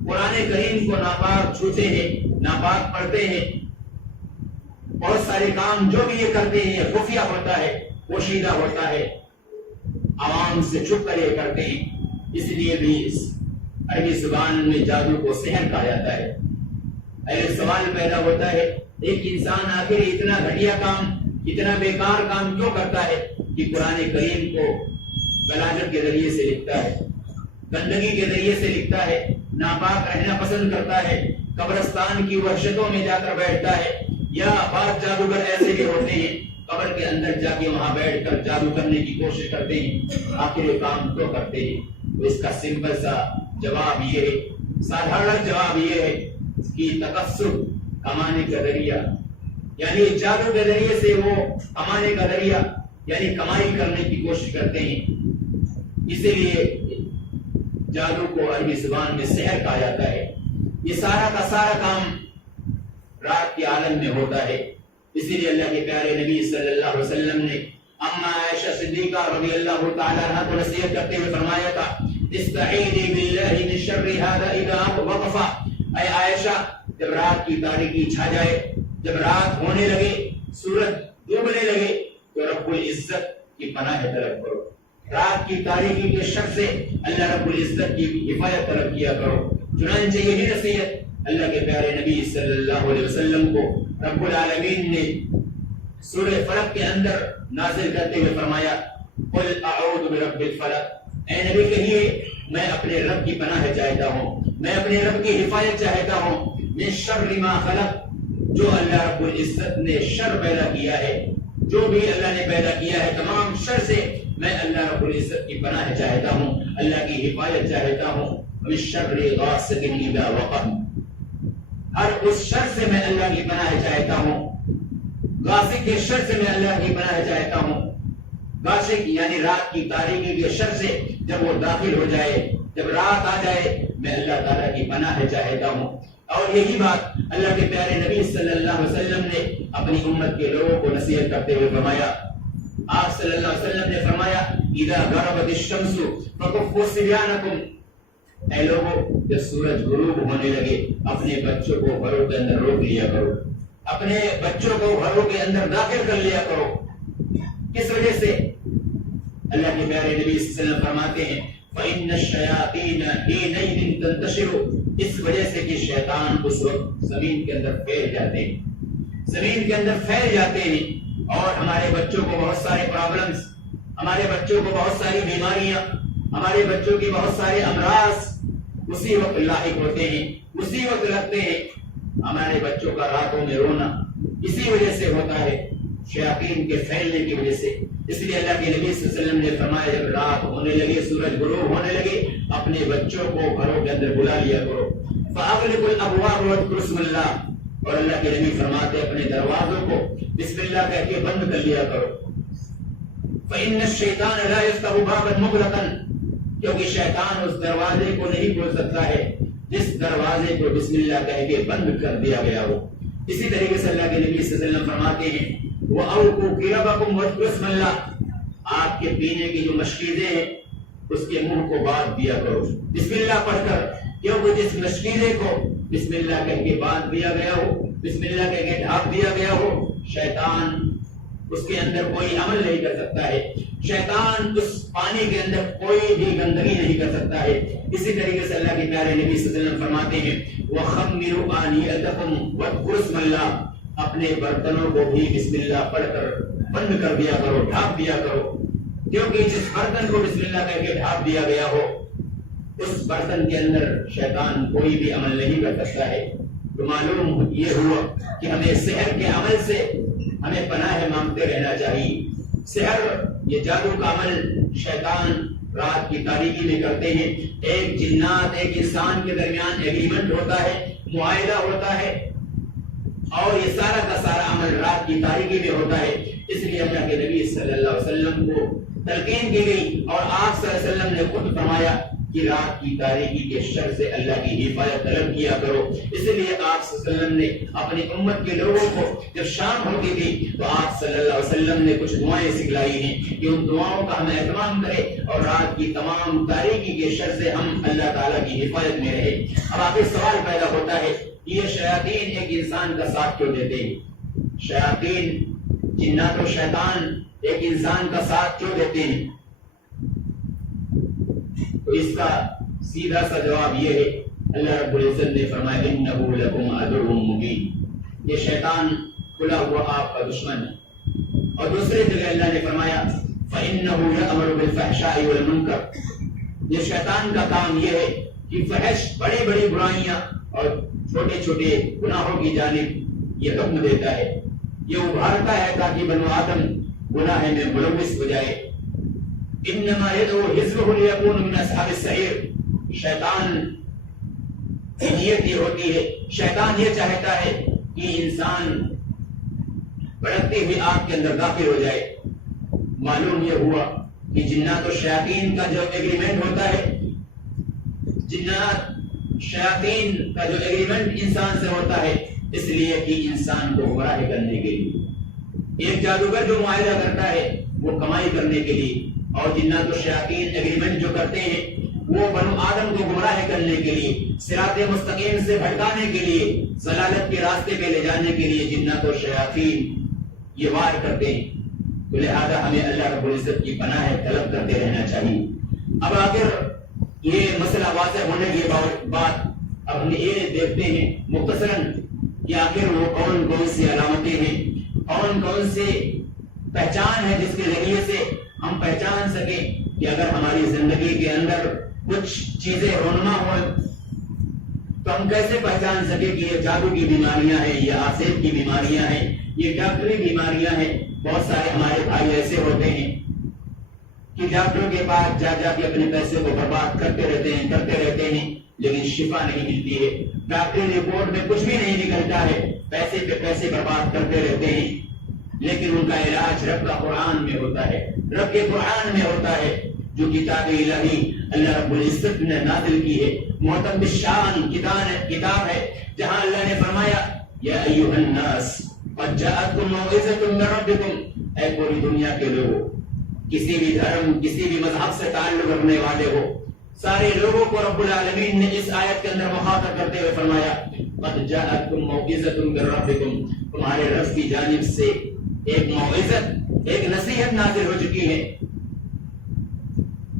قرآن کریم کو ناپاک چھوتے ہیں، ناپاک پڑھتے ہیں۔ بہت سارے کام جو بھی یہ کرتے ہیں یہ خفیہ ہوتا ہے، پوشیدہ ہوتا ہے، عوام سے چھپ کر یہ کرتے ہیں۔ اس لیے بھی اس عربی زبان میں جادو کو سحر کہا جاتا ہے۔ ایک سوال پیدا ہوتا ہے، ایک انسان آخر اتنا گھٹیا کام، اتنا بیکار کام کیوں کرتا ہے کہ قرآن کریم کو غلاظت کے ذریعے سے لکھتا ہے، گندگی کے ذریعے سے لکھتا ہے، ناپاک رہنا پسند کرتا ہے، قبرستان کی وحشتوں میں جا کر بیٹھتا ہے۔ یا بعض جادوگر ایسے بھی ہوتے ہیں قبر کے اندر جا کے وہاں بیٹھ کر جادو کرنے کی کوشش کرتے ہیں۔ آخر یہ کام کیوں کرتے ہیں؟ تو اس کا سمپل سا جواب یہ ہے، سادھارن جواب یہ ہے کہ تکسب، کمانے کا ذریعہ، یعنی جادو کے ذریعے سے وہ کمانے کا ذریعہ یعنی کمائی کرنے کی کوشش کرتے ہیں۔ اسی لیے جادو کو عربی زبان میں سحر کہا جاتا ہے۔ یہ سارا کا سارا کام رات کے عالم میں ہوتا ہے۔ اسی لیے اللہ کے پیارے نبی صلی اللہ علیہ وسلم نے اما عائشہ صدیقہ رضی اللہ تعالی عنہا کو نصیحت کرتے ہوئے فرمایا تھا، استعینی باللہ من شر ھذا اذا وقف۔ اے عائشہ، جب رات کی تاریکی چھا جائے، جب رات ہونے لگے، سورج ڈوبنے لگے، تو رب العزت کی پناہ طلب کرو۔ رات کی تاریکی کے شر سے اللہ رب العزت کی حفاظت طلب کیا کرو۔ چنانچہ یہی نصیحت اللہ کے پیارے نبی صلی اللہ علیہ وسلم کو رب العالمین نے سورہ فلق کے اندر نازل کرتے ہوئے فرمایا، قل اعوذ برب الفلق۔ اے نبی کہیے، میں اپنے رب کی پناہ چاہتا ہوں، میں اپنے رب کی حفاظت چاہتا ہوں، من شر ما خلق، جو اللہ رب العزت نے شر پیدا کیا ہے، جو بھی اللہ نے پیدا کیا ہے تمام شر سے میں اللہ رب العزت کی پناہ چاہتا ہوں، اللہ کی حفاظت چاہتا ہوں۔ من شر غاسق اذا وقب، ہر اس شر سے میں اللہ کی پناہ چاہتا ہوں۔ غاسق کے شر سے میں اللہ کی پناہ چاہتا ہوں۔ غاسق یعنی رات کی تاریکی کے شر سے جب وہ داخل ہو جائے، جب رات آ جائے، میں اللہ تعالیٰ کی پناہ چاہتا ہوں۔ اور یہی بات اللہ کے پیارے نبی صلی اللہ علیہ وسلم نے اپنی امت کے لوگوں کو نصیحت کرتے ہوئے فرمایا۔ آپ صلی اللہ علیہ وسلم نے فرمایا، اذا غربت الشمس فکفوا صبیانکم، اے لوگوں، جب سورج غروب ہونے لگے اپنے بچوں کو گھروں کے اندر روک لیا کرو، اپنے بچوں کو گھروں کے اندر داخل کر لیا کرو۔ کس وجہ سے؟ اللہ کے پیارے نبی صلی اللہ علیہ وسلم فرماتے ہیں، فَإِنَّ الشَّيَاطِينَ حِينَئِذٍ تَنتَشِرُ، اس وجہ سے کہ شیطان اس وقت زمین کے اندر پھیل جاتے ہیں، زمین کے اندر پھیل جاتے ہیں، اور ہمارے بچوں کو بہت سارے پرابلمز، ہمارے بچوں کو بہت ساری بیماریاں، ہمارے بچوں کے بہت سارے امراض اسی وقت لاحق ہوتے ہیں، اسی وقت لگتے ہیں۔ ہمارے بچوں کا راتوں میں رونا اسی وجہ سے ہوتا ہے، شیاطین کے پھیلنے کی وجہ سے۔ اس لیے اللہ کے نبی صلی اللہ علیہ وسلم نے فرمایا، جب رات ہونے لگے، سورج غروب ہونے لگے، اپنے بچوں کو گھروں کے اندر بلا لیا کرو۔ فَأَغْلِقُوا الْأَبْوَابَ وَاذْكُرُوا اسْمَ اللَّهِ، اور اللہ کے نبی فرماتے اپنے دروازوں کو بسم اللہ کہہ کے بند کر لیا کرو۔ فَإِنَّ الشَّيْطَانَ لَا يَفْتَحُ بَابًا مُغْلَقًا، کیونکہ شیطان اس دروازے کو نہیں کھول سکتا ہے جس دروازے کو بسم اللہ کہہ کے بند کر دیا گیا ہو۔ اسی طریقے سے اللہ کے نبی صلی اللہ علیہ وسلم فرماتے ہیں، وَأَوْفُوا كِيلَكُمْ وَاذْكُرُوا اسْمَ اللَّهِ، آپ کے پینے کی جو مشکیزیں ہیں اس کے منہ کو باندھ دیا کرو بسم اللہ پڑھ کر، کیونکہ جس مشکیزے کو بسم اللہ کہہ کے باندھ دیا گیا ہو، بسم اللہ کہہ کے ڈھانپ دیا گیا ہو، شیطان اس کے اندر کوئی عمل نہیں کر سکتا ہے، شیطان اس پانی کے اندر کوئی بھی گندگی نہیں کر سکتا ہے۔ اسی طریقے سے اللہ کے پیارے نبی صلی اللہ علیہ وسلم فرماتے ہیں وَخَمِّرُوا آنِيَتَكُمْ وَاذْكُرُوا اسْمَ اللَّهِ، اپنے برتنوں کو بھی بسم اللہ پڑھ کر بند کر دیا کرو، ڈھانپ دیا کرو، کیونکہ جس برتن کو بسم اللہ کہہ کے ڈھانپ دیا گیا ہو اس برتن کے اندر شیطان کوئی بھی عمل نہیں کر سکتا ہے۔ تو معلوم یہ ہوا کہ ہمیں سحر کے عمل سے ہمیں پناہ مانگتے رہنا چاہیے۔ سحر یہ جادو کا عمل شیطان رات کی تاریکی میں کرتے ہیں، ایک جنات ایک انسان کے درمیان ایگریمنٹ ہوتا ہے، معاہدہ ہوتا ہے، اور یہ سارا کا سارا عمل رات کی تاریکی میں ہوتا ہے۔ اس لیے اللہ کے نبی صلی اللہ علیہ وسلم کو تلقین کی گئی اور آپ صلی اللہ علیہ وسلم نے خود فرمایا کہ رات کی تاریکی کے شر سے اللہ کی حفاظت طلب کیا کرو۔ اس لیے آپ صلی اللہ علیہ وسلم نے اپنی امت کے لوگوں کو جب شام ہوتی تھی تو آپ صلی اللہ علیہ وسلم نے کچھ دعائیں سکھلائی ہیں کہ ان دعاؤں کا ہم اہتمام کریں اور رات کی تمام تاریکی کے شر سے ہم اللہ تعالیٰ کی حفاظت میں رہے۔ اب آپ اس سوال پیدا ہوتا ہے کہ یہ شیاطین ایک انسان کا ساتھ کیوں دیتے ہیں؟ شیاطین جنات و شیطان ایک انسان کا ساتھ کیوں دیتے ہیں؟ تو اس کا سیدھا سا جواب یہ ہے، اللہ رب العزت نے فرمایا انہ لکم عدو مبین، یہ شیطان کھلا ہوا آپ کا دشمن ہے۔ اور دوسری جگہ اللہ نے فرمایا فإنہ یأمر بالفحشاء والمنکر، یہ شیطان کا کام یہ ہے کہ فحش بڑی بڑی برائیاں اور چھوٹے چھوٹے گناہوں کی جانب یہ حکم دیتا ہے، یہ ابھارتا ہے تاکہ بنو آدم گناہ میں ملوث ہو جائے۔ انما يدعو حزبه ليكون من اصحاب السعير، شیطان کی نیت یہ ہوتی ہے، شیطان یہ چاہتا ہے کہ انسان بھڑکتی ہوئی آگ کے اندر داخل ہو جائے۔ معلوم یہ ہوا کہ جنات و شیاطین کا جو ایگریمنٹ ہوتا ہے، جنات شیاطین کا جو ایگریمنٹ انسان سے ہوتا ہے اس لیے کہ انسان کو گمراہ کرنے کے لیے، ایک جادوگر جو معاہدہ کرتا ہے وہ کمائی کرنے کے لیے، اور جنات و شیاطین ایگریمنٹ جو کرتے ہیں وہ بنو آدم کو گمراہ کرنے کے لیے، صراط مستقیم سے بھٹکانے کے لیے، ضلالت کے راستے پہ لے جانے کے لیے جنات و شیاطین یہ وار کرتے ہیں۔ تو لہذا ہمیں اللہ رب العزت کی پناہ طلب کرتے رہنا چاہیے۔ اب آخر یہ مسئلہ واضح ہونے کے بعد اب ہم یہ دیکھتے ہیں مختصراً کہ آخر وہ کون کون سی علامتیں ہیں، کون کون سے پہچان ہے جس کے ذریعے سے ہم پہچان سکیں کہ اگر ہماری زندگی کے اندر کچھ چیزیں رونما ہو تو ہم کیسے پہچان سکیں کہ یہ جادو کی بیماریاں ہیں، یہ آسیب کی بیماریاں ہیں، یہ ڈاکٹری بیماریاں ہیں۔ بہت سارے ہمارے بھائی ایسے ہوتے ہیں کہ ڈاکٹروں کے پاس جا جا کے اپنے پیسے کو برباد کرتے رہتے ہیں لیکن شفا نہیں ملتی ہے، ڈاکٹری رپورٹ میں کچھ بھی نہیں نکلتا ہے، پیسے پہ پیسے برباد کرتے رہتے ہیں، لیکن ان کا علاج رب کا قرآن میں ہوتا ہے، رب کے قرآن میں ہوتا ہے جو کتاب الہی اللہ رب العزت نے نازل کی ہے، محتم بالشان کتاب ہے، جہاں اللہ نے فرمایا یا ایھا الناس قد جاءتکم موعظۃ من ربکم، اے پوری دنیا کے لوگوں، کسی بھی دھرم کسی بھی مذہب سے تعلق رکھنے والے ہو، سارے لوگوں کو رب العالمین نے اس آیت کے اندر مخاطب کرتے ہوئے فرمایا قد جاءتکم موعظۃ من ربکم، تمہارے رب کی جانب سے ایک موعظت ایک نصیحت نازل ہو چکی ہے،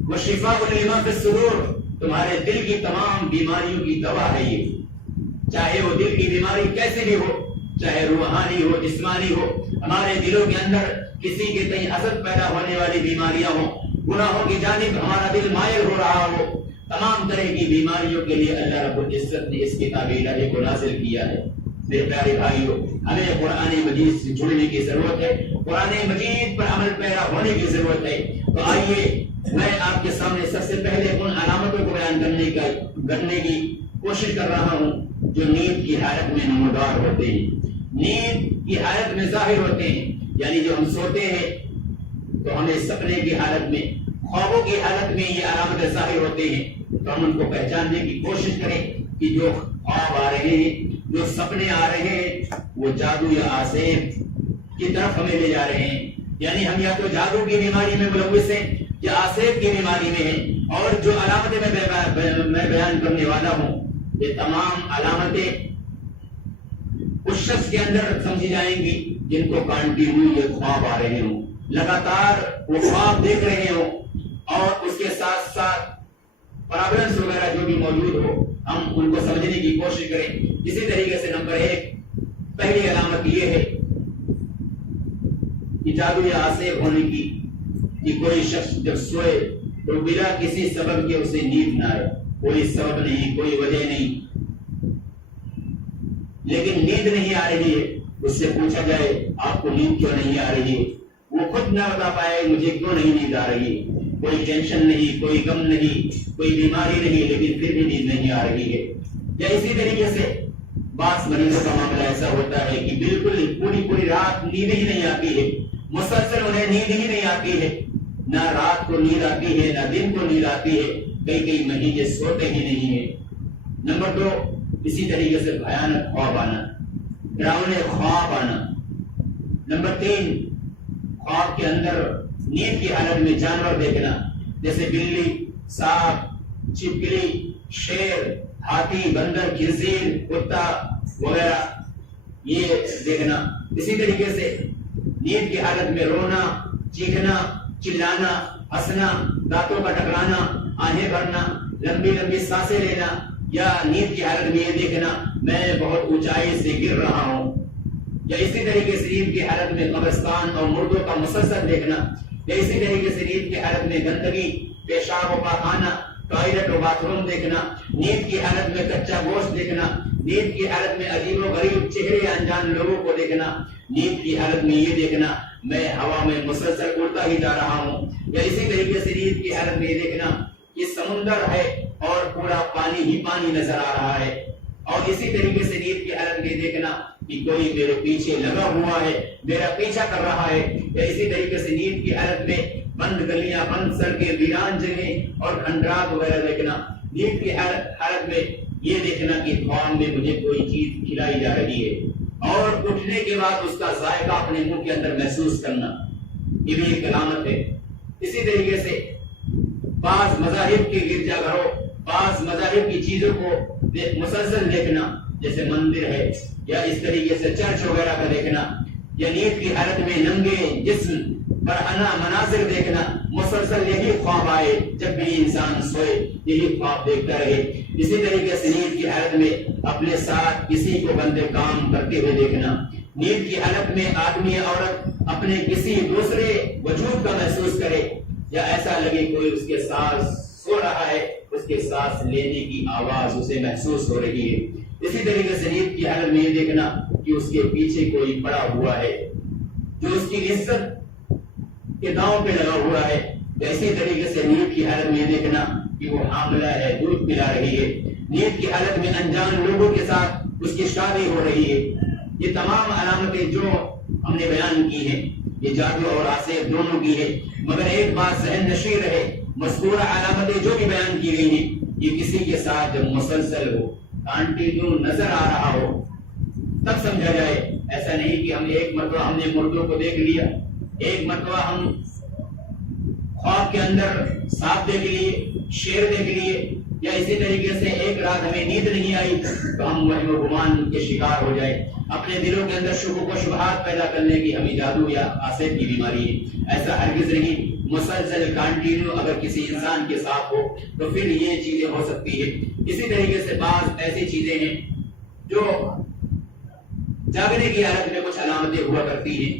وشفاء لما فی الصدور، تمہارے دل کی تمام بیماریوں کی دوا ہے یہ، چاہے وہ دل کی بیماری کیسی بھی ہو، چاہے روحانی ہو جسمانی ہو، ہمارے دلوں کے اندر کسی کے تئیں حسد پیدا ہونے والی بیماریاں ہوں، گناہوں کی جانب ہمارا دل مائل ہو رہا ہو، تمام طرح کی بیماریوں کے لیے اللہ رب العزت نے اس کتاب الہی کو نازل کیا ہے۔ میرے پیارے بھائیوں، ہمیں قرآن مجید سے جڑنے کی ضرورت ہے، قرآن مجید پر عمل پیرا ہونے کی ضرورت ہے۔ تو آئیے میں آپ کے سامنے سب سے پہلے ان علامتوں کو بیان کرنے کی کوشش کر رہا ہوں جو نیند کی حالت میں نمودار ہوتے ہیں، نیند کی حالت میں ظاہر ہوتے ہیں، یعنی جو ہم سوتے ہیں تو ہمیں سپنے کی حالت میں، خوابوں کی حالت میں یہ علامتیں ظاہر ہوتے ہیں، تو ہم ان کو پہچاننے کی کوشش کریں کہ جو خواب آ رہے ہیں، جو سپنے آ رہے ہیں، وہ جادو یا آسیب کی طرف ہمیں لے جا رہے ہیں. یعنی ہم یا تو جادو کی بیماری میں ملوث ہیں یا آسیب کی بیماری میں ہیں. اور جو علامتیں میں بیان کرنے والا ہوں یہ تمام علامتیں اس شخص کے اندر سمجھی جائیں گی جن کو کنٹینیو یہ خواب آ رہے ہوں, لگاتار وہ خواب دیکھ رہے ہوں, اور اس کے ساتھ ساتھ پرابلمس وغیرہ جو بھی موجود ہو ہم ان کو سمجھنے کی کوشش کریں. اسی طریقے سے نمبر 1 پہلی علامت یہ ہے کہ جادو یا آسیب ہونے کی کہ کوئی شخص جب سوئے تو بلا کسی سبب کے اسے نیند نہ آئے. کوئی سبب نہیں, کوئی وجہ نہیں, لیکن نیند نہیں آ رہی ہے. اس سے پوچھا جائے آپ کو نیند کیوں نہیں آ رہی ہے, وہ خود نہ بتا پائے مجھے کیوں نہیں نیند آ رہی ہے. کوئی ٹینشن نہیں, کوئی غم نہیں, کوئی بیماری نہیں, لیکن پھر بھی نیند نہیں آ رہی ہے. یا اسی طریقے سے بعض مریضوں کا معاملہ ایسا ہوتا ہے کہ بالکل پوری رات نیند ہی نہیں آتی ہے, مسلسل انہیں نیند ہی نہیں آتی ہے, نہ رات کو نیند آتی ہے نہ دن کو نیند آتی ہے, کئی مہینے سوتے ہی نہیں ہیں. نمبر 2 اسی طریقے سے بھیانک خواب آنا, ڈراؤنے خواب آنا. نمبر 3 خواب کے اندر نیند کی حالت میں جانور دیکھنا, جیسے بلی, سانپ, چھپکلی, شیر, ہاتھی, بندر, خنزیر, کتا وغیرہ یہ دیکھنا. اسی طریقے سے نیند کی حالت میں رونا, چیخنا, چلانا, ہنسنا, دانتوں کا ٹکرانا, آہیں بھرنا, لمبی سانسیں لینا, یا نیند کی حالت میں یہ دیکھنا میں بہت اونچائی سے گر رہا ہوں. یا اسی طریقے سے نیند کی حالت میں قبرستان اور مردوں کا مسلسل دیکھنا. یا اسی طریقے سے نیند کی حالت میں گندگی, پیشاب و پاخانہ, ٹوائلٹ و باتھ روم دیکھنا. نیند کی حالت میں کچا گوشت دیکھنا. نیند کی حالت میں عجیب و غریب چہرے انجان لوگوں کو دیکھنا. نیند کی حالت میں یہ دیکھنا میں ہوا میں مسلسل اڑتا ہی جا رہا ہوں. یا اسی طریقے سے نیند کی حالت میں یہ دیکھنا کہ سمندر ہے اور پورا پانی ہی پانی نظر آ رہا ہے. اور اسی طریقے سے نیند کی حالت میں دیکھنا کہ کوئی میرے پیچھے لگا ہوا ہے, میرا پیچھا کر رہا ہے. یا اسی طریقے سے نیند کی حالت میں بند گلیاں, بند سڑکیں, ویران جگہیں اور کھنڈرات وغیرہ دیکھنا. نیند کی حالت میں یہ دیکھنا کہ خواب میں مجھے کوئی چیز کھلائی جا رہی ہے, اور اٹھنے کے بعد اس کا ذائقہ اپنے منہ کے اندر محسوس کرنا, یہ بھی ایک علامت ہے. اسی طریقے سے بعض مذاہب کے گرجا گھروں, بعض مذاہب کی چیزوں کو مسلسل دیکھنا, جیسے مندر ہے یا اس طریقے سے چرچ وغیرہ کا دیکھنا. یا نیند کی حالت میں ننگے جسم برہنہ مناظر دیکھنا, مسلسل یہی خواب آئے, جب بھی انسان سوئے یہی خواب دیکھتا رہے. اسی طریقے سے نیند کی حالت میں اپنے ساتھ کسی کو گندے کام کرتے ہوئے دیکھنا. نیند کی حالت میں آدمی یا عورت اپنے کسی دوسرے وجود کا محسوس کرے, یا ایسا لگے کوئی اس کے ساتھ سو رہا ہے, اس کے سانس لینے کی آواز اسے محسوس ہو رہی ہے. اسی طریقے سے نیند کی حالت میں یہ دیکھنا کہ اس کے پیچھے کوئی پڑا ہوا ہے جو اس کی عزت کے داؤں پہ لگا ہوا ہے. اسی طریقے سے نیند کی حالت میں یہ دیکھنا کہ وہ حاملہ ہے, دودھ پلا رہی ہے. نیند کی حالت میں انجان لوگوں کے ساتھ اس کی شادی ہو رہی ہے. یہ تمام علامتیں جو ہم نے بیان کی ہیں یہ جادو اور آسیب دونوں کی ہے. مگر ایک بات ذہن نشین رہے, مذکورہ علامتیں جو بھی بیان کی گئی ہیں یہ کسی کے ساتھ جب مسلسل ہو, کنٹینیو نظر آ رہا ہو تب سمجھا جائے. ایسا نہیں کہ ہم ایک مرتبہ ہم نے مردوں کو دیکھ لیا, ایک مرتبہ ہم خواب کے اندر سانپ دیکھ لیے, شیر دیکھ لیے, یا اسی طریقے سے ایک رات ہمیں نیند نہیں آئی تو ہم وہم و گمان کے شکار ہو جائے. اپنے دلوں کے اندر شکوک و شبہات پیدا کرنے کی ہمیں جادو یا آسیب کی بیماری ہے. ایسا ہرگز نہیں. مسلسل کنٹینیو اگر کسی انسان کے ساتھ ہو تو پھر یہ چیزیں ہو سکتی ہے. اسی طریقے سے بعض ایسی چیزیں ہیں جو جاگنے کی حالت میں کچھ علامتیں ہوا کرتی ہیں,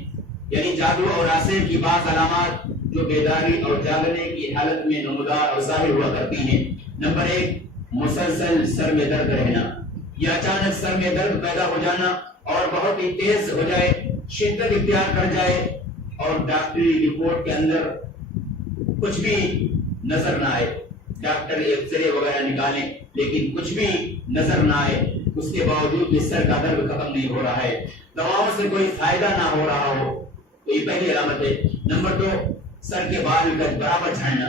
یعنی جادو اور آسیب کی بعض علامات جو بیداری اور جاگنے کی حالت میں نمودار اور ظاہر ہوا کرتی ہیں. نمبر 1 مسلسل سر میں درد رہنا, یا اچانک سر میں درد پیدا ہو جانا اور بہت ہی تیز ہو جائے, شدت اختیار کر جائے اور ڈاکٹری رپورٹ کے اندر کچھ بھی نظر نہ آئے. ڈاکٹر ایکس رے وغیرہ نکالیں لیکن کچھ بھی نظر نہ آئے, اس کے باوجود بھی سر کا درد ختم نہیں ہو رہا ہے, دواؤں سے کوئی فائدہ نہ ہو رہا ہو, تو یہ پہلی علامت ہے. نمبر 2 سر کے بال کا برابر جھڑنا,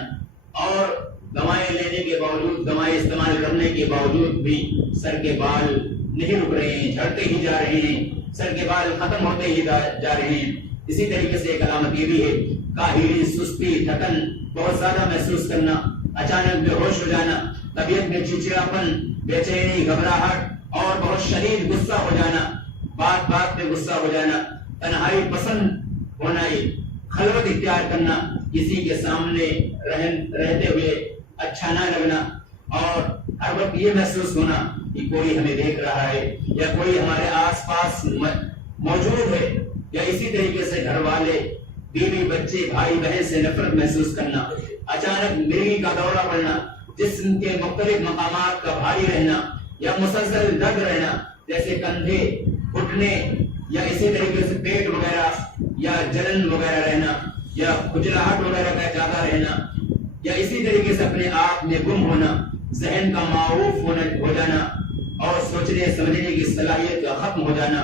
اور دوائیں لینے کے باوجود, دوائیں استعمال کرنے کے باوجود بھی سر کے بال نہیں رک رہے ہیں, جھڑتے ہی جا رہے ہیں, سر کے بال ختم ہوتے ہی جا رہے ہیں. اسی طریقے سے ایک علامت یہ بھی ہے کاہلی، سستی، تھکن بہت زیادہ محسوس کرنا، اچانک بے ہوش ہو جانا، طبیعت میں چڑچڑاپن، بے چینی، گھبراہٹ اور بہت شدید غصہ ہو جانا، بات بات پہ غصہ ہو جانا، تنہائی پسند ہونا، خلوت اختیار کرنا، کسی کے سامنے رہتے ہوئے اچھا نہ لگنا، اور ہر وقت یہ محسوس ہونا کہ کوئی ہمیں دیکھ رہا ہے یا کوئی ہمارے آس پاس موجود ہے، یا اسی طریقے سے گھر والے، بیوی، بچے، بھائی بہن سے نفرت محسوس کرنا، اچانک مرگی کا دورہ پڑنا، جسم کے مختلف مقامات کا بھاری رہنا یا مسلسل درد رہنا، جیسے کندھے، گھٹنے، یا اسی طریقے سے پیٹ وغیرہ یا جلن وغیرہ رہنا، یا کھجلاہٹ وغیرہ کا زیادہ رہنا، یا اسی طریقے سے اپنے آپ میں گم ہونا، ذہن کا معروف ہو جانا اور سوچنے سمجھنے کی صلاحیت کا ختم ہو جانا،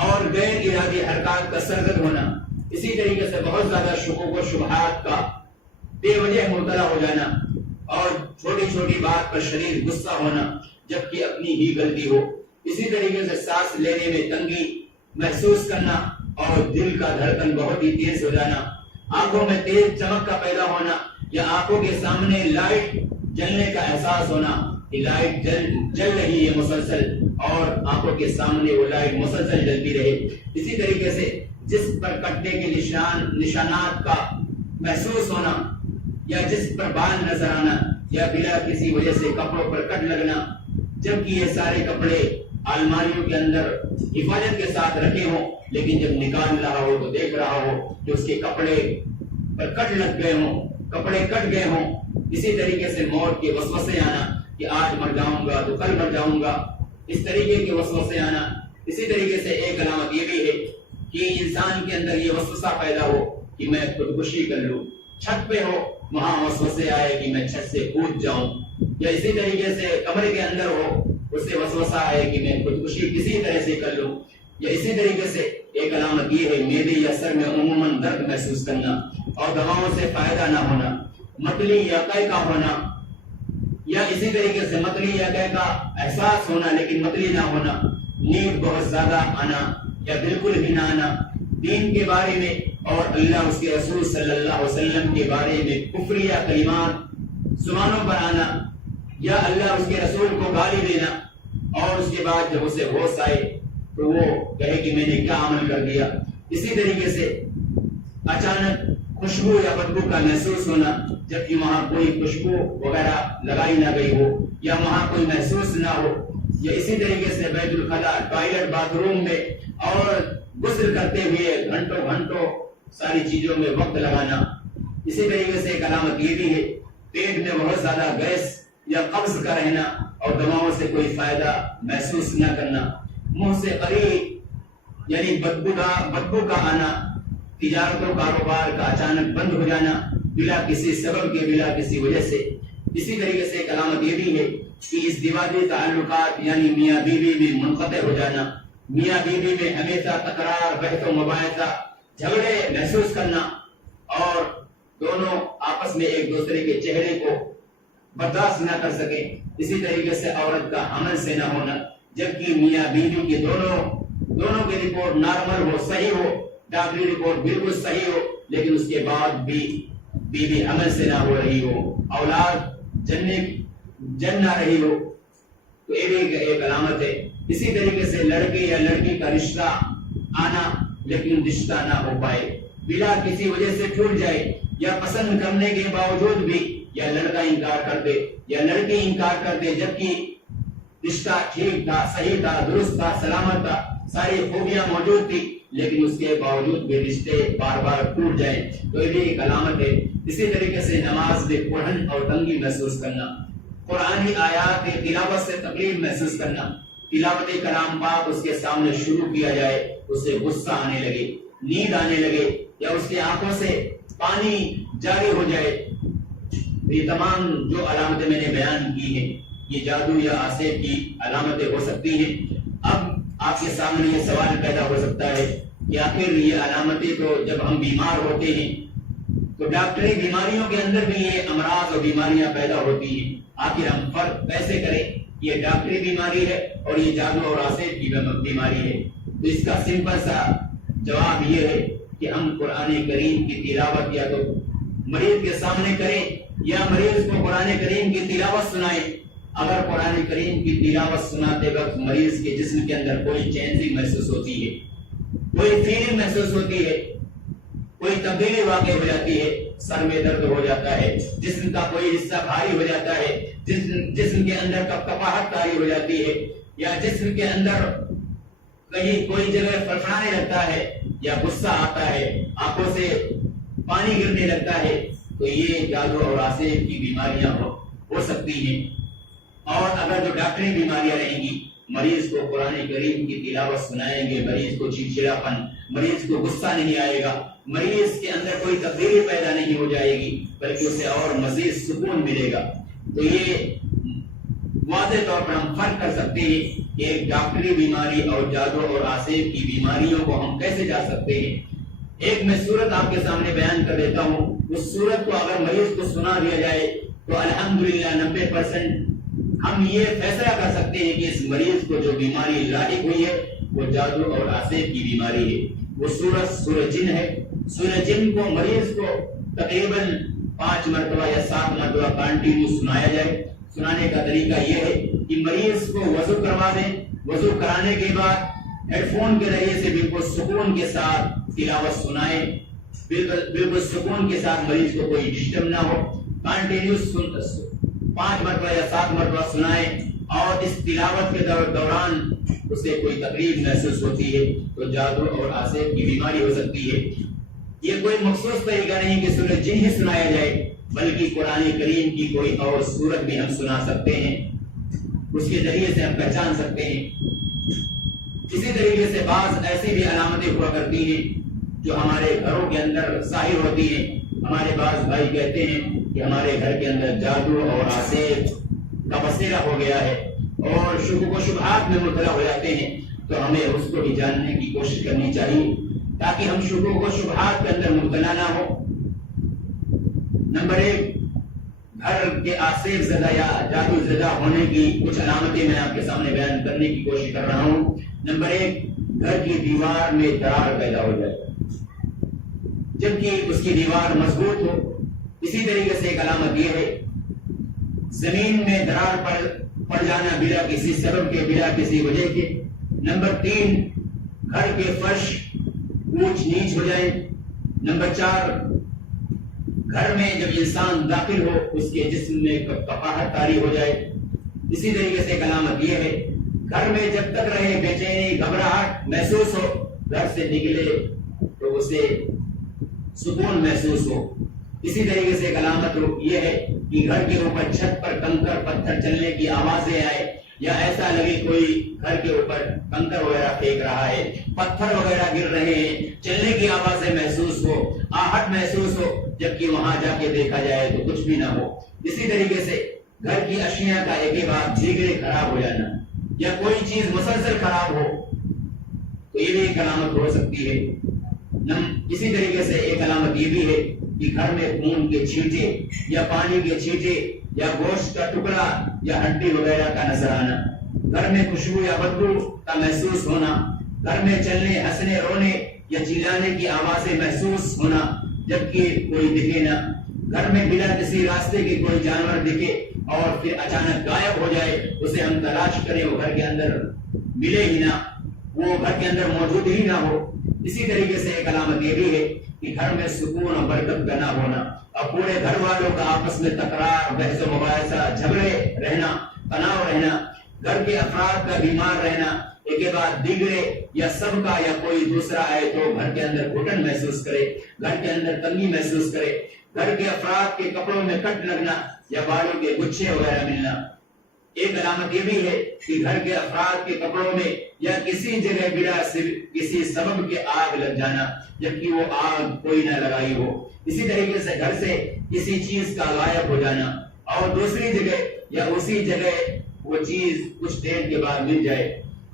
اور غیر ارادی حرکات کا سرگرد ہونا، اسی طریقے سے بہت زیادہ شکوک و شبہات کا بے وجہ مبتلا ہو جانا، اور چھوٹی چھوٹی بات پر شدید غصہ ہونا جبکہ اپنی ہی غلطی ہو، اسی طریقے سے سانس لینے میں تنگی محسوس کرنا اور دل کا دھڑکن بہت ہی تیز ہو جانا، آنکھوں میں تیز چمک کا پیدا ہونا یا آنکھوں کے سامنے لائٹ جلنے کا احساس ہونا کہ لائٹ جل رہی ہے مسلسل اور آنکھوں کے سامنے وہ لائٹ مسلسل جلتی رہے، اسی طریقے سے جسم پر کٹنے کے نشانات کا محسوس ہونا یا جسم پر بال نظر آنا یا بلا کسی وجہ سے کپڑوں پر کٹ لگنا جبکہ یہ سارے کپڑے الماریوں کے اندر حفاظت کے ساتھ رکھے ہوں، لیکن جب نکال رہا ہو تو دیکھ رہا ہو کہ اس کے کپڑے پر کٹ لگ گئے ہوں، کپڑے کٹ گئے ہوں، اسی طریقے سے موت کے وسوسے آنا کہ آج مر جاؤں گا تو کل مر جاؤں گا، اس طریقے کے وسوسے آنا، اسی طریقے سے ایک علامت یہ بھی ہے کہ انسان کے اندر یہ وسوسہ پیدا ہو کہ میں خودکشی کر لوں، چھت پہ ہو وہاں وسوسے آئے کہ میں چھت سے کود جاؤں، یا اسی طریقے سے کمرے کے اندر ہو اس سے وسوسہ آئے کہ میں خودکشی کسی طرح سے کر لوں، یا اسی طریقے سے ایک علامت یہ ہے معدے یا سر میں عموماً درد محسوس کرنا اور دواؤں سے فائدہ نہ ہونا، متلی یا قے کا ہونا، یا اسی طریقے سے متلی یا قے کا احساس ہونا لیکن متلی نہ ہونا، نیند بہت زیادہ آنا یا بالکل بھی نہ آنا، دین کے بارے میں اور اللہ اس کے رسول صلی اللہ علیہ وسلم کے بارے میں کفریہ کلمات زبانوں پر آنا یا اللہ اس کے رسول کو گالی دینا، اور اس کے بعد جب اسے ہوش آئے تو وہ کہے کہ میں نے کیا عمل کر دیا، اسی طریقے سے اچانک خوشبو یا بدبو کا محسوس ہونا جبکہ وہاں کوئی خوشبو وغیرہ لگائی نہ گئی ہو یا وہاں کوئی محسوس نہ ہو، یا اسی طریقے سے بیت الخلاء ٹوائلٹ باتھ روم میں اور غسل کرتے ہوئے گھنٹوں گھنٹوں ساری چیزوں میں وقت لگانا، اسی طریقے سے ایک علامت یہ بھی ہے پیٹ میں بہت زیادہ گیس یا قبض کا رہنا اور دواؤں سے کوئی فائدہ محسوس نہ کرنا، منہ سے قریب یعنی بدبو کا آنا، تجارت و کاروبار کا اچانک بند ہو جانا بلا کسی سبب کے، بلا کسی وجہ سے، اسی طریقے سے ایک علامت یہ بھی ہے کہ اس دیواتی تعلقات یعنی میاں بیوی میں منقطع ہو جانا، میاں بیوی میں ہمیشہ تکرار، بحث و مباحثہ، جھگڑے محسوس کرنا اور دونوں آپس میں ایک دوسرے کے چہرے کو برداشت نہ کر سکے، اسی طریقے سے عورت کا حمل سے نہ ہونا جبکہ میاں بیوی کی دونوں کی رپورٹ نارمل ہو، صحیح ہو، ڈاکٹری رپورٹ بالکل صحیح ہو لیکن اس کے بعد بھی بیوی حمل سے نہ ہو رہی ہو، اولاد جن نہ رہی ہو تو یہ بھی ایک علامت ہے، اسی طریقے سے لڑکے یا لڑکی کا رشتہ آنا لیکن رشتہ نہ ہو پائے، بلا کسی وجہ سے ٹوٹ جائے یا پسند کرنے کے باوجود بھی یا لڑکا انکار کر دے یا لڑکی انکار کر دے جبکہ رشتہ ٹھیک تھا، صحیح تھا، درست تھا، سلامت تھا، ساری خوبیاں موجود تھی لیکن اس کے باوجود بھی رشتے بار بار ٹوٹ جائیں تو یہ بھی ایک علامت ہے، اسی طریقے سے نماز میں کڑھن اور تنگی محسوس کرنا، قرآنی آیات تلاوت سے تکلیف محسوس کرنا، تلاوت کلام پاک اس کے سامنے شروع کیا جائے اسے غصہ آنے لگے، نیند آنے لگے یا اس کی آنکھوں سے پانی جاری ہو جائے، یہ تمام جو علامتیں میں نے بیان کی ہیں یہ جادو یا آسیب کی علامتیں ہو سکتی ہیں۔ اب آپ کے سامنے یہ سوال پیدا ہو سکتا ہے کہ آخر یہ علامتیں تو جب ہم بیمار ہوتے ہیں تو ڈاکٹری بیماریوں کے اندر بھی یہ امراض اور بیماریاں پیدا ہوتی ہیں، آخر ہم فرق کیسے کریں یہ ڈاکٹری بیماری ہے اور یہ جادو اور آسیب کی بیماری ہے؟ تو اس کا سمپل سا جواب یہ ہے کہ ہم قرآن کریم کی تلاوت یا تو مریض کے سامنے کریں یا مریض کو قرآن کریم کی تلاوت سنائیں۔ اگر قرآن کریم کی تلاوت سناتے وقت مریض کے جسم کے اندر کوئی چینجنگ محسوس ہوتی ہے، کوئی فیلنگ محسوس ہوتی ہے، کوئی تبدیلی واقع ہو جاتی ہے، سر میں درد ہو جاتا ہے، جسم کا کوئی حصہ بھاری ہو جاتا ہے، جسم کے اندر کپکپاہٹ طاری ہو جاتی ہے، یا جسم کے اندر کہیں کوئی جگہ فڑفڑانے لگتا ہے یا غصہ آتا ہے، آنکھوں سے پانی گرنے لگتا ہے، تو یہ جادو اور آسیب کی بیماریاں ہو سکتی ہیں۔ اور اگر جو ڈاکٹری بیماریاں رہیں گی، مریض کو قرآن کریم کی تلاوت سنائیں گے، مریض کو چڑچڑاپن، مریض کو غصہ نہیں آئے گا، مریض کے اندر کوئی تبدیلی پیدا نہیں ہو جائے گی، بلکہ اسے اور مزید سکون ملے گا۔ تو یہ واضح طور پر ہم فرق کر سکتے ہیں کہ ایک ڈاکٹری بیماری اور جادو اور آسیب کی بیماریوں کو ہم کیسے جا سکتے ہیں۔ ایک میں صورت آپ کے سامنے بیان کر دیتا ہوں، اس صورت کو اگر مریض کو سنا دیا جائے تو الحمدللہ 90% ہم یہ فیصلہ کر سکتے ہیں کہ اس مریض کو جو بیماری لاحق ہوئی ہے وہ جادو اور آسیب کی بیماری ہے۔ وہ سورہ جن ہے۔ سورہ جن کو مریض کو تقریباً 5 مرتبہ یا 7 مرتبہ کنٹینیو سنایا جائے۔ سنانے کا طریقہ یہ ہے کہ مریض کو وضو کروا دیں، وضو کرانے کے بعد ہیڈ فون کے ذریعے سے بالکل سکون کے ساتھ تلاوت سنائیں، بالکل سکون کے ساتھ، مریض کو کوئی ڈسٹرب نہ ہو، کنٹینیو 5 مرتبہ یا 7 مرتبہ سنائیں، اور اس تلاوت کے دوران اسے کوئی تکلیف محسوس ہوتی ہے تو جادو اور آسیب کی بیماری ہو سکتی ہے۔ یہ کوئی مخصوص طریقہ نہیں کہ سورہ جن ہی سنایا جائے، بلکہ قرآن کریم کی کوئی اور سورت بھی ہم سنا سکتے ہیں، اس کے ذریعے سے ہم پہچان سکتے ہیں۔ اسی طریقے سے بعض ایسی بھی علامتیں ہوا کرتی ہیں جو ہمارے گھروں کے اندر ظاہر ہوتی ہیں۔ ہمارے بعض بھائی کہتے ہیں کہ ہمارے گھر کے اندر جادو اور آسیب کا بسیرا ہو گیا ہے اور شبہ و شبہات میں مبتلا ہو جاتے ہیں، تو ہمیں اس کو بھی جاننے کی کوشش کرنی چاہیے تاکہ ہم شبہ و شبہات کے اندر مبتلا نہ ہو۔ نمبر 1، گھر کے آسیب زدہ یا جادو زدہ ہونے کی کچھ علامتیں میں آپ کے سامنے بیان کرنے کی کوشش کر رہا ہوں۔ نمبر 1، گھر کی دیوار میں دراڑ پیدا ہو جائے جبکہ اس کی دیوار مضبوط ہو۔ اسی طریقے سے ایک علامت یہ ہے زمین میں دراڑ پڑ جانا بلا کسی سبب کے، بلا کسی وجہ کے۔ نمبر 3، گھر کے فرش اونچ نیچ ہو جائے۔ نمبر 4، گھر میں جب انسان داخل ہو اس کے جسم میں کپکپاہٹ طاری ہو جائے۔ اسی طریقے سے ایک علامت یہ ہے گھر میں جب تک رہے بے چینی گھبراہٹ محسوس ہو، گھر سے نکلے تو اسے سکون محسوس ہو۔ اسی طریقے سے ایک علامت یہ ہے کہ گھر کے اوپر چھت پر کنکر پتھر چلنے کی آوازیں آئے، یا ایسا لگے کوئی گھر کے اوپر کنکر وغیرہ پھینک رہا ہے، پتھر وغیرہ گر رہے ہیں، چلنے کی آوازیں محسوس ہو، آہٹ محسوس ہو، جبکہ وہاں جا کے دیکھا جائے تو کچھ بھی نہ ہو۔ اسی طریقے سے گھر کی اشیاء کا ایک بار جھیگڑے خراب ہو جانا یا کوئی چیز مسلسل خراب ہو تو یہ بھی ایک علامت ہو سکتی ہے۔ اسی طریقے سے ایک علامت یہ بھی ہے کہ گھر میں خون کے چھینٹے یا پانی کے چھینٹے یا گوشت کا ٹکڑا یا ہڈی وغیرہ کا نظر آنا، گھر میں خوشبو یا بدبو کا محسوس ہونا، گھر میں چلنے، ہنسنے، رونے یا چلانے کی آوازیں محسوس ہونا جبکہ کوئی دکھے نہ، گھر میں بلا کسی راستے کے کوئی جانور دکھے اور پھر اچانک غائب ہو جائے، اسے ہم تلاش کریں وہ گھر کے اندر ملے ہی نہ، وہ گھر کے اندر موجود ہی نہ ہو۔ اسی طریقے سے ایک علامت یہ بھی ہے کہ گھر میں سکون اور برکت کا نہ ہونا اور پورے گھر والوں کا آپس میں تکرار، بحث و مباحثہ، جھگڑے رہنا، تناؤ رہنا، گھر کے افراد کا بیمار رہنا، ایک کے بعد دیگرے یا سب کا یا کوئی دوسرا آئے تو گھر کے اندر گھٹن محسوس کرے، گھر کے اندر تنگی محسوس کرے، گھر کے افراد کے کپڑوں میں کٹ لگنا یا بالوں کے گچھے وغیرہ ملنا۔ ایک علامت یہ بھی ہے کہ گھر کے افراد کے کپڑوں میں یا کسی جگہ بلا کسی سبب کے آگ لگ جانا جبکہ وہ آگ کوئی نہ لگائی ہو۔ اسی طریقے سے گھر سے کسی چیز کا غائب ہو جانا اور دوسری جگہ یا اسی جگہ وہ چیز کچھ دیر کے بعد مل جائے۔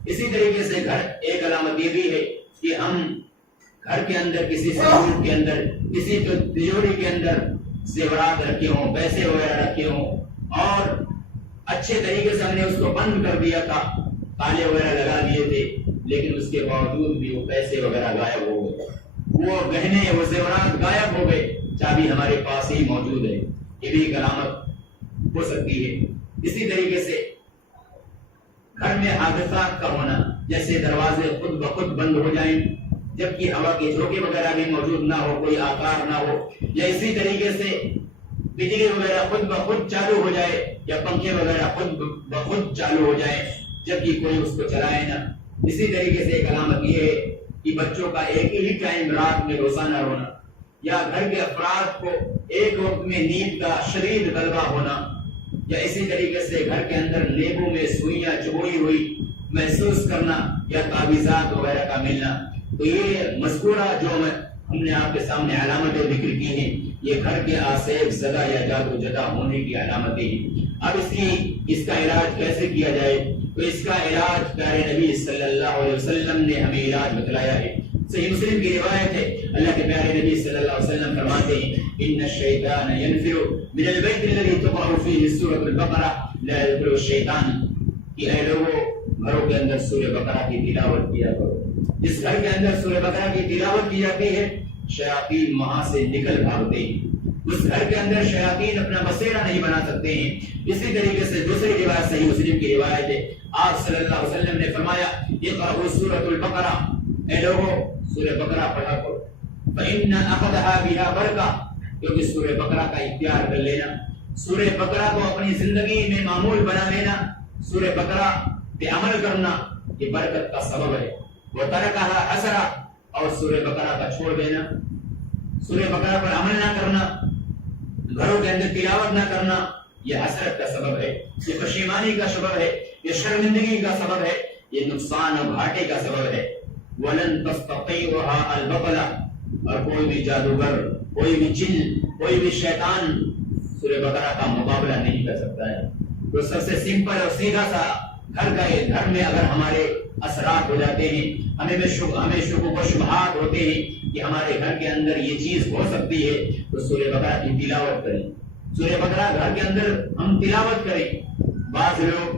اسی طریقے سے ایک علامت یہ بھی ہے کہ ہم گھر کے اندر کسی سلون کے اندر کسی تجوری کے اندر زیورات رکھے ہوں، پیسے وغیرہ رکھے ہوں اور اچھے طریقے سے ہم نے اس کو بند کر دیا تھا تالے وغیرہ لگا دیے تھے، لیکن اس کے باوجود بھی وہ پیسے وغیرہ غائب ہو گئے، وہ گہنے وہ زیورات غائب ہو گئے، چابی ہمارے پاس ہی موجود ہے۔ یہ بھی ایک علامت ہو سکتی ہے۔ اسی طریقے سے گھر میں حادثات کا ہونا، جیسے دروازے خود بخود بند ہو جائیں جبکہ ہوا کے جھونکے وغیرہ بھی موجود نہ ہو، کوئی آکار نہ ہو، یا اسی طریقے سے بجلی وغیرہ خود بخود چالو ہو جائے یا پنکھے وغیرہ خود بخود چالو ہو جائے جبکہ کوئی اس کو چلائے نہ۔ اسی طریقے سے ایک علامت یہ ہے کہ بچوں کا ایک ہی ٹائم رات میں روزانہ رونا، یا گھر کے افراد کو ایک وقت میں نیند کا شدید غلبہ ہونا، یا اسی طریقے سے گھر کے اندر لیبوں میں سوئیاں چبوئی ہوئی محسوس کرنا یا تعویذات وغیرہ کا ملنا۔ تو یہ مذکورہ جو ہم نے آپ کے سامنے علامتیں ذکر کی ہیں، یہ گھر کے آسیب زدہ یا جادو جدا ہونے کی علامتیں ہیں۔ اب اس کا علاج کیسے کیا جائے؟ تو اس کا علاج پیارے نبی صلی اللہ علیہ وسلم نے ہمیں علاج بتلایا ہے۔ صحیح مسلم کی روایت ہے، اللہ کے پیارے نبی صلی اللہ علیہ وسلم فرماتے ہیں ان الشیطان ينفر من البيت الذي تقرأ فيه سورة البقرة لا يدخل الشیطان، کہ اے لوگوں گھروں کے اندر سورہ بقرہ کی تلاوت کیا کرو۔ جس گھر کے اندر سورہ بقرہ کی تلاوت کی جاتی ہے شیاطین وہاں سے نکل بھاگتے ہیں، اس گھر کے اندر شیاطین اپنا بسیرا نہیں بنا سکتے ہیں۔ اسی طریقے سے دوسری روایت صحیح مسلم کی روایت ہے، آپ صلی اللہ علیہ وسلم نے فرمایا اقرأوا سورۃ البقرہ، اے لوگوں سورہ بقرہ پڑھا کرو، فإن أخذها بها برکہ، کیونکہ سورہ بقرہ کا اختیار کر لینا، سورہ بقرہ کو اپنی زندگی میں معمول بنا لینا، سورہ بقرہ پہ عمل کرنا یہ برکت کا سبب ہے۔ وترکها حسرہ، اور سورہ بقرہ کا چھوڑ دینا، سورہ بقرہ پر عمل نہ کرنا، گھروں کے اندر تلاوت نہ کرنا، یہ حسرت کا سبب ہے، یہ پشیمانی کا سبب ہے، یہ شرمندگی کا سبب ہے، یہ نقصان اور گھاٹے کا سبب ہے۔ وَلَن تَسْتَطِيعُهَا الْبَطَلَ، اور کوئی بھی جادوگر، کوئی بھی جن، کوئی بھی شیطان سورہ بقرہ کا مقابلہ نہیں کر سکتا ہے۔ تو سب سے سمپل اور سیدھا سا گھر میں اگر ہمارے اثرات ہو جاتے ہیں، ہمیں شکوک و شبہات ہوتے ہیں کہ ہمارے گھر کے اندر یہ چیز ہو سکتی ہے، تو سورہ بقرہ کی تلاوت کریں، سورہ بقرہ گھر کے اندر ہم تلاوت کریں۔ بعض لوگ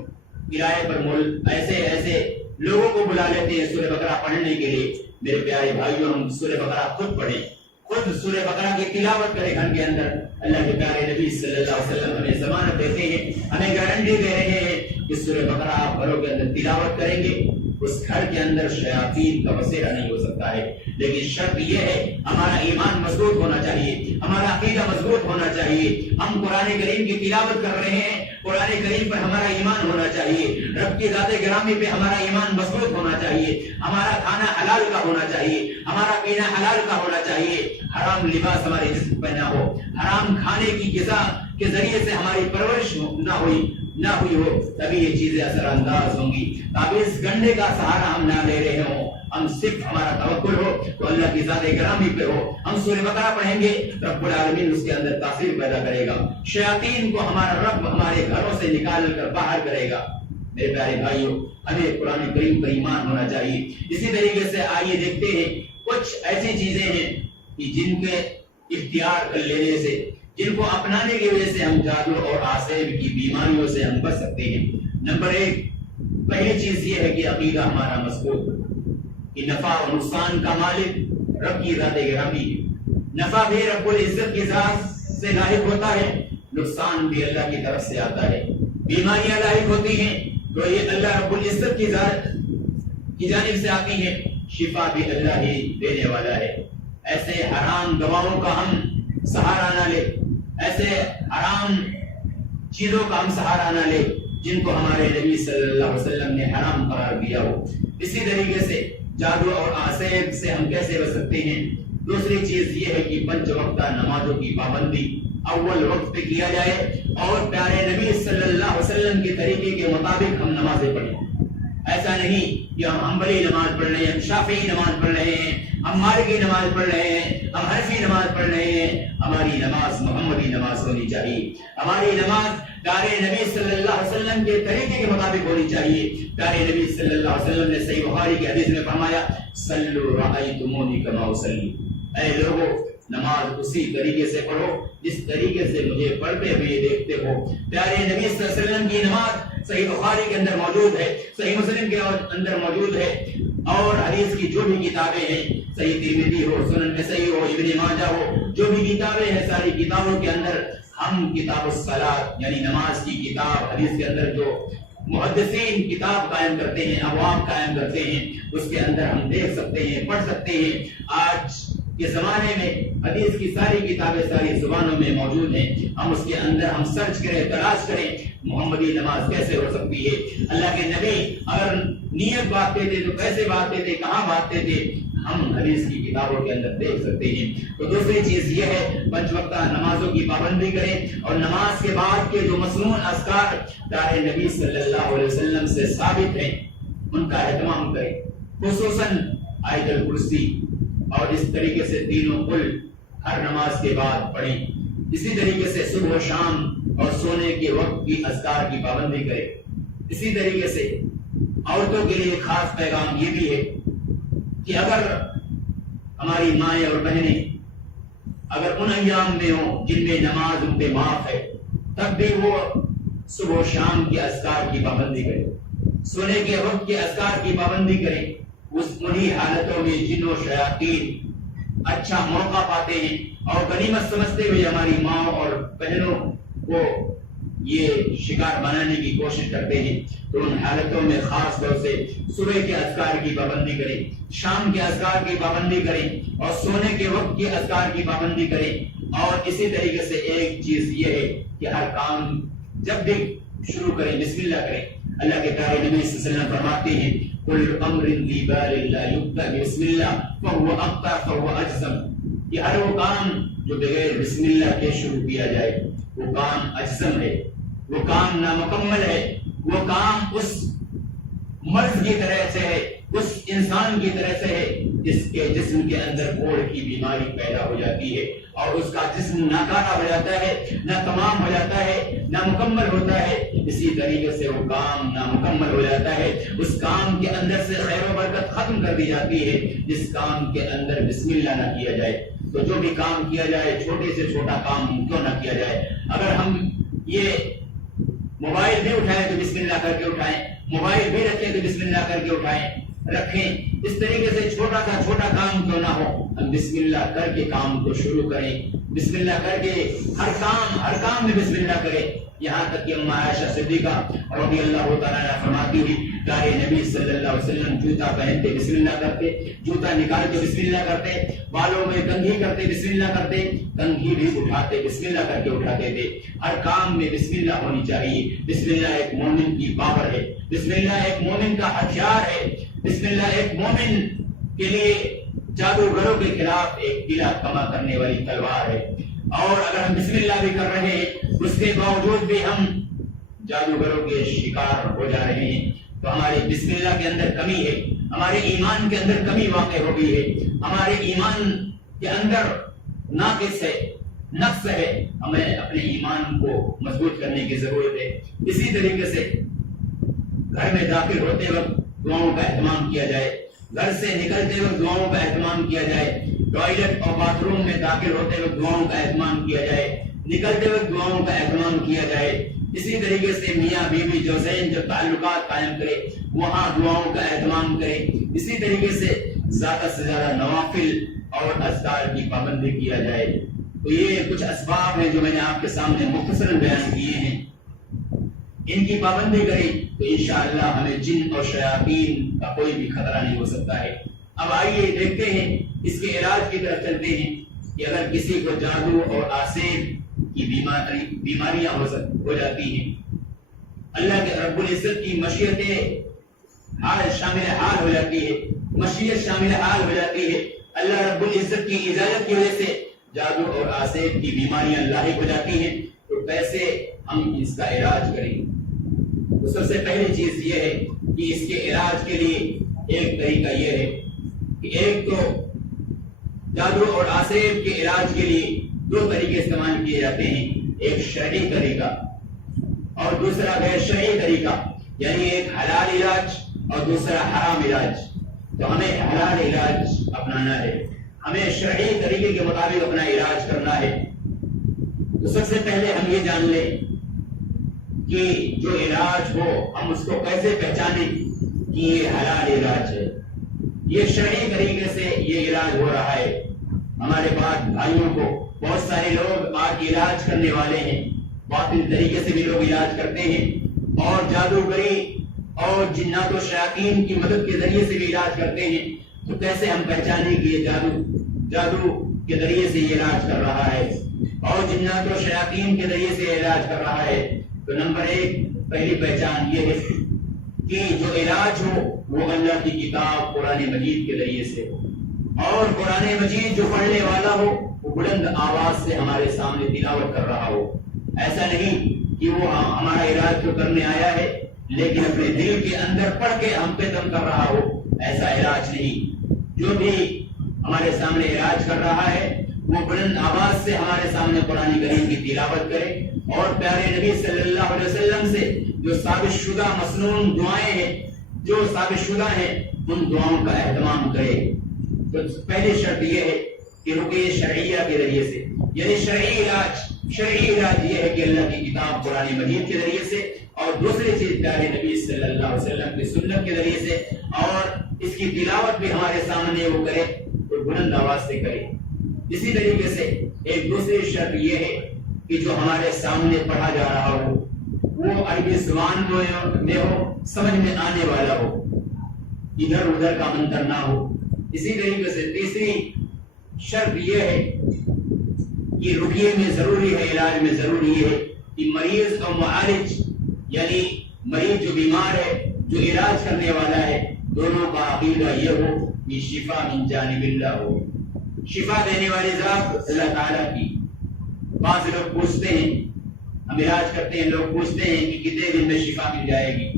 کرائے پر ایسے لوگوں کو بلا لیتے ہیں سورہ بقرہ پڑھنے کے لیے۔ میرے پیارے بھائیوں، ہم سورہ بقرہ خود پڑھیں، خود سورہ بقرہ کی تلاوت کریں گھر کے اندر۔ اللہ کے پیارے نبی صلی اللہ علیہ وسلم ہمیں ضمانت دیتے ہیں، ہمیں گارنٹی دے رہے ہیں کہ سورہ بقرہ آپ گھروں کے اندر تلاوت کریں گے، اس گھر کے اندر شیاطین کا بسیرا نہیں ہو سکتا ہے۔ لیکن شرط یہ ہے ہمارا ایمان مضبوط ہونا چاہیے، ہمارا عقیدہ مضبوط ہونا چاہیے۔ ہم قرآن کریم کی تلاوت کر رہے ہیں، قرآن کریم پر ہمارا ایمان ہونا چاہیے، رب کی ذات گرامی پہ ہمارا ایمان مضبوط ہونا چاہیے، ہمارا کھانا حلال کا ہونا چاہیے، ہمارا پینا حلال کا ہونا چاہیے، حرام لباس ہمارے جسم پہ نہ ہو، حرام کھانے کی غذا کے ذریعے سے ہماری پرورش نہ ہوئی ہو، تبھی یہ چیزیں اثر انداز ہوں گی۔ تعویذ گنڈے کا سہارا ہم نہ لے رہے ہوں، ہم صرف ہمارا توکل ہو تو اللہ کی ذات گرامی پہ ہو۔ ہم سورہ بقرہ پڑھیں گے، رب العالمین اس کے اندر تاثیر پیدا کرے گا، شیاطین کو ہمارا رب ہمارے گھروں سے نکال کر باہر کرے گا۔ میرے پیارے بھائیوں، ہمیں قرآن کریم پر ایمان ہونا چاہیے۔ اسی طریقے سے آئیے دیکھتے ہیں کچھ ایسی چیزیں ہیں کہ جن کے اختیار کر لینے سے، جن کو اپنانے کی وجہ سے ہم جادو اور آسیب کی بیماریوں سے ہم بچ سکتے ہیں۔ نمبر 1، پہلی چیز یہ ہے کہ عقیدہ ہمارا مضبوط، کہ نفع و نقصان کا مالک رب کی ذات گرامی ہے۔ نفع بھی رب العزت کی ذات سے لاحق ہوتا ہے، نقصان بھی اللہ کی طرف سے آتا ہے۔ بیماریاں لاحق ہوتی ہیں تو یہ اللہ رب العزت کی ذات کی جانب سے آتی ہیں، شفا بھی اللہ ہی دینے والا ہے۔ ایسے حرام دواؤں کا ہم سہارا نہ لے، ایسے حرام چیزوں کا ہم سہارا نہ لے جن کو ہمارے نبی صلی اللہ علیہ وسلم نے حرام قرار دیا ہو۔ اسی طریقے سے جادو اور آسیب سے ہم کیسے بچ سکتے ہیں؟ دوسری چیز یہ ہے کہ 5 وقتہ نمازوں کی پابندی اول وقت پہ کیا جائے اور پیارے نبی صلی اللہ علیہ وسلم کے طریقے کے مطابق ہم نمازیں پڑھیں۔ ایسا نہیں کہ ہم حنبلی نماز پڑھ رہے ہیں، ہم شافعی نماز پڑھ رہے ہیں، ہم مالکی نماز پڑھ رہے ہیں، ہم حنفی نماز پڑھ رہے ہیں۔ ہماری نماز محمدی نماز ہونی چاہیے، ہماری نماز پیارے نبی صلی اللہ علیہ وسلم کے طریقے کے مطابق ہونی چاہیے۔ پیارے نبی صلی اللہ علیہ وسلم نے صحیح بخاری کی حدیث میں فرمایا صلوا رأیتمونی کما اصلی، اے لوگوں نماز اسی طریقے سے پڑھو جس طریقے سے مجھے پڑھتے ہوئے دیکھتے ہو۔ پیارے نبی صلی اللہ علیہ وسلم کی نماز صحیح بخاری کے اندر موجود ہے، صحیح مسلم کے اندر موجود ہے، اور حدیث کی جو بھی کتابیں ہیں، صحیح ترمذی ہو، سنن نسائی ہو، ابن ماجہ ہو، جو بھی کتابیں ہیں ساری کتابوں کے اندر ہم کتاب الصلاۃ یعنی نماز کی کتاب، حدیث کے اندر جو محدثین کتاب قائم کرتے ہیں، ابواب قائم کرتے ہیں، اس کے اندر ہم دیکھ سکتے ہیں، پڑھ سکتے ہیں۔ آج کے زمانے میں حدیث کی ساری کتابیں ساری زبانوں میں موجود ہیں، ہم اس کے اندر ہم سرچ کریں، تلاش کریں محمدی نماز کیسے ہو سکتی ہے، اللہ کے نبی اگر نیت باندھتے تھے تو کیسے باندھتے تھے، کہاں باندھتے تھے، ہم حدیث کی کتابوں کے اندر دیکھ سکتے ہیں۔ تو دوسری چیز یہ ہے پنج وقتہ نمازوں کی پابندی کریں، اور نماز کے بعد کے جو مسنون اذکار پیارے نبی صلی اللہ علیہ وسلم سے ثابت ہیں ان کا اہتمام کریں، خصوصاً آیت الکرسی، اور اس طریقے سے تینوں قل ہر نماز کے بعد پڑھیں۔ اسی طریقے سے صبح و شام اور سونے کے وقت کی اذکار کی پابندی کریں۔ اسی طریقے سے عورتوں کے لیے خاص پیغام یہ بھی ہے کہ اگر ہماری مائیں اور بہنیں اگر ان ایام میں ہوں جن میں نماز ان پہ معاف ہے، تب بھی وہ صبح و شام کے اذکار کی پابندی کریں، سونے کے وقت کے اذکار کی پابندی کریں۔ انہی حالتوں میں جن و شیاطین اچھا موقع پاتے ہیں اور غنیمت سمجھتے ہوئے ہماری ماں اور بہنوں کو یہ شکار بنانے کی کوشش کرتے ہیں، تو ان حالتوں میں خاص طور سے صبح کے اذکار کی پابندی کریں، شام کے اذکار کی پابندی کریں، اور سونے کے وقت کے اذکار کی پابندی کریں۔ اور اسی طریقے سے ایک چیز یہ ہے کہ ہر کام جب بھی شروع کریں بسم اللہ کریں۔ اللہ کے پیارے نبی صلی اللہ علیہ وسلم فرماتے ہیں کل امر ذی بال لا یبدأ بسم اللہ فهو اقطع فهو اجزم، کہ ہر وہ کام جو بغیر بسم اللہ کے شروع کیا جائے وہ کام اجزم ہے، وہ کام نامکمل ہے، وہ کام اس مرض کی طرح سے ہے، اس انسان کی طرح سے ہے جس کے جسم کے اندر کوڑ کی بیماری پیدا ہو جاتی ہے اور اس کا جسم ناکارہ ہو جاتا ہے، ناتمام ہو جاتا ہے، نامکمل ہوتا ہے۔ اسی طریقے سے وہ کام نامکمل ہو جاتا ہے، اس کام کے اندر سے خیر و برکت ختم کر دی جاتی ہے جس کام کے اندر بسم اللہ نہ کیا جائے۔ تو جو بھی کام کیا جائے، چھوٹے سے چھوٹا کام کیوں نہ کیا جائے، اگر ہم یہ موبائل بھی اٹھائیں تو بسم اللہ کر کے اٹھائیں، موبائل بھی رکھیں تو بسم اللہ کر کے اٹھائیں رکھیں، اس طریقے سے چھوٹا سا چھوٹا کام کیوں نہ ہو ہم بسم اللہ کر کے کام کو شروع کریں، بسم اللہ کر کے ہر کام میں بسم اللہ کریں۔ یہاں تک کہ ام عائشہ صدیقہ رضی اللہ تعالیٰ عنہ فرماتی ہوئی پیارے نبی صلی اللہ علیہ وسلم جوتا پہنتے بسم اللہ کرتے، جوتا نکال کے بسم اللہ کرتے، بالوں میں کنگھی کرتے بسم اللہ کرتے، کنگھی بھی اٹھاتے بسم اللہ کر کے اٹھاتے تھے۔ ہر کام میں بسم اللہ ہونی چاہیے۔ بسم اللہ ایک مومن کی پاور ہے، بسم اللہ ایک مومن کا ہتھیار ہے، بسم اللہ ایک مومن کے لیے جادوگروں کے خلاف ایک قلعہ کما کرنے والی تلوار ہے۔ اور اگر ہم بسم اللہ بھی کر رہے ہیں اس کے باوجود بھی ہم جادوگروں کے شکار ہو جا رہے ہیں تو ہمارے بسم اللہ کے اندر کمی ہے، ہمارے ایمان کے اندر کمی واقع ہو گئی ہے، ہمارے ایمان کے اندر ناقص ہے، نقص ہے، ہمیں اپنے ایمان کو مضبوط کرنے کی ضرورت ہے۔ اسی طریقے سے گھر میں داخل ہوتے وقت دعاؤں کا اہتمام کیا جائے، گھر سے نکلتے وقت دعاؤں کا اہتمام کیا جائے، ٹوائلٹ اور باتھ روم میں داخل ہوتے وقت دعاؤں کا اہتمام کیا جائے، نکلتے وقت دعاؤں کا اہتمام کیا جائے۔ اسی طریقے سے میاں بیوی جوزین جو تعلقات قائم کرے وہاں دعاؤں کا اہتمام کرے۔ اسی طریقے سے زیادہ نوافل اور اذکار کی پابندی کیا جائے۔ تو یہ کچھ اسباب ہیں جو میں نے آپ کے سامنے مختصراً بیان کیے ہیں، ان کی پابندی کریں تو انشاءاللہ ہمیں جن اور شیاطین کا کوئی بھی خطرہ نہیں ہو سکتا ہے۔ اب آئیے دیکھتے ہیں اس کے علاج کی طرف چلتے ہیں کہ اگر کسی کو جادو اور آسیب کی بیماریاں ہو جاتی ہیں، اللہ کے رب العزت کی مشیت شامل حال ہو جاتی ہے، مشیت شامل حال ہو جاتی ہے، اللہ رب العزت کی اجازت کی وجہ سے جادو اور آسیب کی بیماریاں لاحق ہو جاتی ہیں، تو کیسے ہم اس کا علاج کریں؟ تو سب سے پہلی چیز یہ ہے کہ اس کے علاج کے لیے ایک طریقہ یہ ہے کہ ایک تو جادو اور آسیب کے علاج کے لیے دو طریقے استعمال کیے جاتے ہیں، ایک شرعی طریقہ اور دوسرا غیر شرعی طریقہ، یعنی ایک حلال علاج اور دوسرا حرام علاج۔ تو ہمیں حلال علاج اپنانا ہے، ہمیں شرعی طریقے کے مطابق اپنا علاج کرنا ہے۔ تو سب سے پہلے ہم یہ جان لیں کہ جو علاج ہو ہم اس کو کیسے پہچانیں کہ یہ حلال علاج ہے، یہ شرعی طریقے سے یہ علاج ہو رہا ہے۔ ہمارے بعد بھائیوں کو بہت سارے لوگ آج علاج کرنے والے ہیں، باطل طریقے سے بھی لوگ علاج کرتے ہیں، اور جادوگری اور جنات و شیاطین کی مدد کے ذریعے سے بھی علاج کرتے ہیں۔ تو کیسے ہم پہچانیں کہ یہ جادو کے ذریعے سے یہ علاج کر رہا ہے اور جنات و شیاطین کے ذریعے سے علاج کر رہا ہے؟ تو نمبر 1 پہلی پہچان یہ ہے کہ جو علاج ہو وہ اللہ کی کتاب قرآن مجید کے ذریعے سے ہو، اور قرآن مجید جو پڑھنے والا ہو وہ بلند آواز سے ہمارے سامنے تلاوت کر رہا ہو۔ ایسا نہیں کہ وہ ہمارا علاج تو کرنے آیا ہے لیکن اپنے دل کے اندر پڑھ کے ہم پہ دم کر رہا ہو، ایسا علاج نہیں۔ جو بھی ہمارے سامنے علاج کر رہا ہے وہ بلند آواز سے ہمارے سامنے قرآن کریم کی تلاوت کرے، اور پیارے نبی صلی اللہ علیہ وسلم سے جو ثابت شدہ مسنون دعائیں ہیں، جو ثابت شدہ ہیں، ان دعاؤں کا اہتمام کرے۔ تو پہلی شرط یہ ہے کہ رقیہ شرعیہ کے ذریعے سے، یعنی شرعی علاج یہ ہے کہ اللہ کی کتاب قرآن مجید کے ذریعے سے، اور دوسری چیز پیارے نبی صلی اللہ علیہ وسلم کی سنت کے ذریعے سے، اور اس کی تلاوت بھی ہمارے سامنے وہ کرے تو بلند آواز سے کرے۔ اسی طریقے سے ایک دوسری شرط یہ ہے کہ جو ہمارے سامنے پڑھا جا رہا ہو وہ عربی زبان میں ہو، سمجھ میں آنے والا ہو، ادھر ادھر کا منتر نہ ہو۔ اسی طریقے سے تیسری شرط یہ ہے کہ رقیے میں ضروری ہے، علاج میں ضروری ہے کہ مریض اور معالج، یعنی مریض جو بیمار ہے، جو علاج کرنے والا ہے، دونوں کا عقیدہ یہ ہو کہ شفا من جانب اللہ ہو، شفا دینے والی ذات اللہ تعالیٰ کی۔ بعض لوگ پوچھتے ہیں، ہم علاج کرتے ہیں، لوگ پوچھتے ہیں کہ کتنے دن میں شفا مل جائے گی؟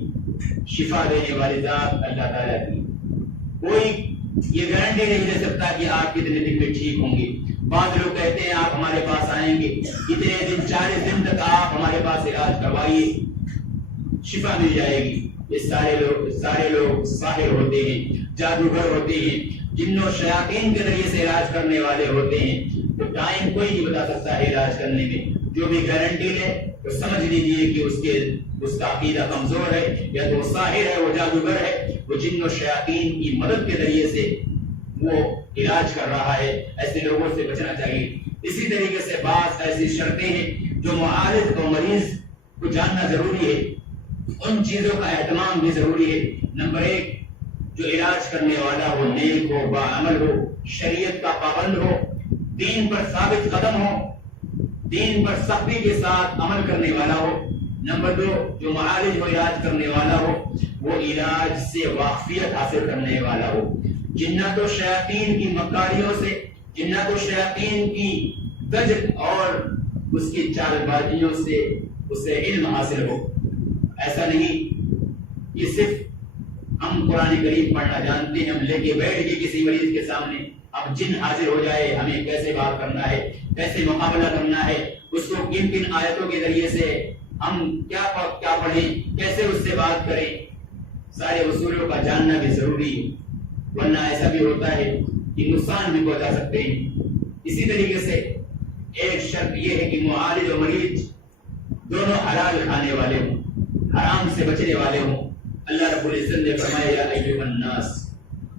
شفا دینے والی ذات اللہ تعالیٰ کی۔ کوئی یہ گارنٹی نہیں دے سکتا کہ آپ کتنے دن میں ٹھیک ہوں گے۔ بعض لوگ کہتے ہیں آپ ہمارے پاس آئیں گے، اتنے دن 40 دن تک آپ ہمارے پاس علاج کروائیے، شفا مل جائے گی۔ یہ سارے لوگ ساحر ہوتے ہیں، جادوگر ہوتے ہیں، جن و شیاطین کے ذریعے سے علاج کرنے والے ہوتے ہیں۔ تو ٹائم کوئی نہیں بتا سکتا ہے علاج کرنے میں۔ جو بھی گارنٹی لے تو سمجھ لیجیے کہ اس کا عقیدہ کمزور ہے، یا تو وہ ساحر ہے، وہ جادوگر ہے، وہ جن و شیاطین کی مدد کے ذریعے سے وہ علاج کر رہا ہے۔ ایسے لوگوں سے بچنا چاہیے۔ اسی طریقے سے بعض ایسی شرطیں ہیں جو معالج اور مریض کو جاننا ضروری ہے، ان چیزوں کا اہتمام بھی ضروری ہے۔ نمبر 1 جو علاج کرنے والا ہو نیک ہو، باعمل ہو، شریعت کا پابند ہو، دین پر ثابت قدم ہو، دین پر سختی کے ساتھ عمل کرنے والا ہو۔ نمبر 2 جو معالج ہو، علاج کرنے والا ہو، وہ علاج سے واقفیت حاصل کرنے والا ہو، جنات و شیاطین کی مکاریوں سے، جنات و شیاطین کی دجل اور اس کی چال بازیوں سے اسے علم حاصل ہو۔ ایسا نہیں کہ صرف ہم قرآن کریم پڑھنا جانتے ہیں، ہم لے کے بیٹھ کے کسی مریض کے سامنے اب جن حاضر ہو جائے، ہمیں کیسے بات کرنا ہے، کیسے مقابلہ کرنا ہے، اس کو کن کن آیتوں کے ذریعے سے ہم کیا پڑھیں، کیسے اس سے بات کریں، سارے اصولوں کا جاننا بھی ضروری ہے، ورنہ ایسا بھی ہوتا ہے کہ نقصان بھی پہنچا سکتے ہیں۔ اسی طریقے سے ایک شرط یہ ہے کہ معالج اور مریض دونوں حلال کھانے والے ہوں، حرام سے بچنے والے ہوں۔ اللہ رب العزت نے فرمایا یا ایھا الناس،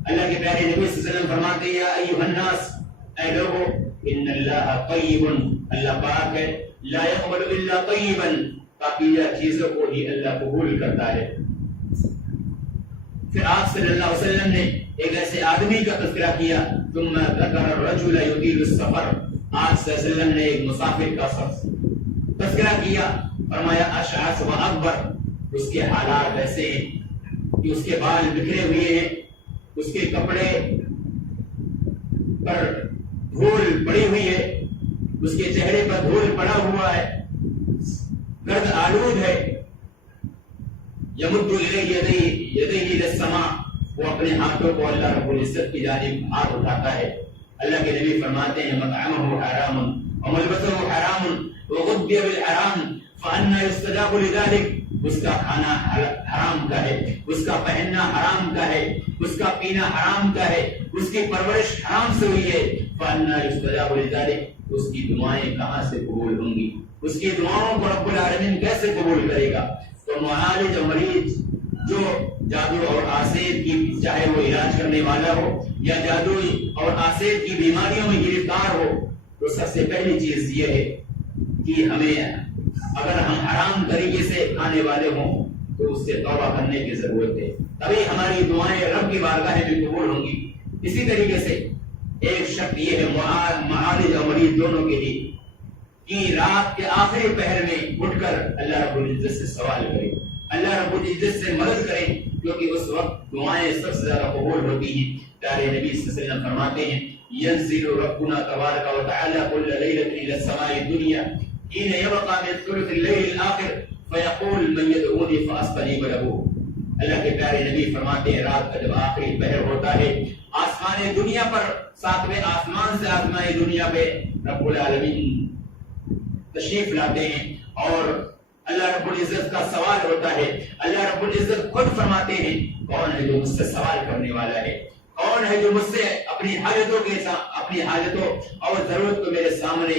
اللہ کے پیارے نبی صلی اللہ علیہ وسلم فرماتے ہیں یا ایھا الناس، اے لوگوں، ان اللہ طیب، اللہ پاک ہے، لا يقبل الا طیبا، پاکیزہ چیزوں کو ہی اللہ قبول کرتا ہے۔ پھر آپ صلی اللہ علیہ وسلم نے ایک ایسے آدمی کا تذکرہ کیا، ثم ذکر الرجل یطیل السفر، آپ صلی اللہ علیہ وسلم نے ایک مسافر کا تذکرہ کیا، فرمایا اشعث و اکبر، اس کے حالات ایسے ہیں کہ اس کے بال بکھرے ہوئے ہیں، اس کے کپڑے پر دھول پڑی ہوئی ہے، اس کے چہرے پر دھول پڑا ہوا ہے، گرد آلود ہے، یمد الیہ یدیہ الی السماء، وہ اپنے ہاتھوں کو اللہ رب العزت کی جانب ہاتھ اٹھاتا ہے۔ اللہ کے نبی فرماتے ہیں مطعمہ حرام وملبسہ حرام وغذی بالحرام فأنى يستجاب لذلك، اس کا کھانا حرام کا ہے، اس کا پہننا حرام کا ہے، اس کا پینا حرام کا ہے، اس کی پرورش حرام سے ہوئی ہے، فأنى يستجاب لذلك، اس کی دعائیں کہاں سے قبول ہوں گی؟ اس کی دعاؤں کو رب العالمین کیسے قبول کرے گا؟ تو معالج اور مریض جو جادو اور آسیب کی، چاہے وہ علاج کرنے والا ہو یا جادو اور آسیب کی بیماریوں میں گرفتار ہو، تو سب سے پہلی چیز یہ ہے کہ ہمیں، اگر ہم حرام طریقے سے کھانے والے ہوں تو اس سے توبہ کرنے کی ضرورت ہے، تبھی ہماری دعائیں رب کی بارگاہ میں قبول ہوں گی۔ اسی طریقے سے ایک شرط یہ ہے معالج اور مریض دونوں کے لیے کہ رات کے آخری پہر میں اٹھ کر اللہ رب العزت سے سوال کرے، اللہ رب العزت سے مدد کرے، کیونکہ اس وقت دعائیں سب سے زیادہ قبول ہوتی ہیں۔ پیارے نبی صلی اللہ علیہ وسلم فرماتے ہیں ينزل ربنا تبارك وتعالى كل ليلة إلى السماء الدنيا حين يبقى من ثلث الليل الآخر فيقول من يدعوني فأستجيب له۔ اللہ کے پیارے نبی فرماتے ہیں رات کا جب آخری پہر ہوتا ہے، آسمان دنیا پر، ساتویں آسمان سے آسمان دنیا پہ رب العالمین تشریف لاتے ہیں اور اللہ رب العزت کا سوال ہوتا ہے۔ اللہ رب العزت خود فرماتے ہیں کون ہے جو مجھ سے سوال کرنے والا ہے، کون ہے جو مجھ سے اپنی حاجتوں اور ضرورت کو میرے سامنے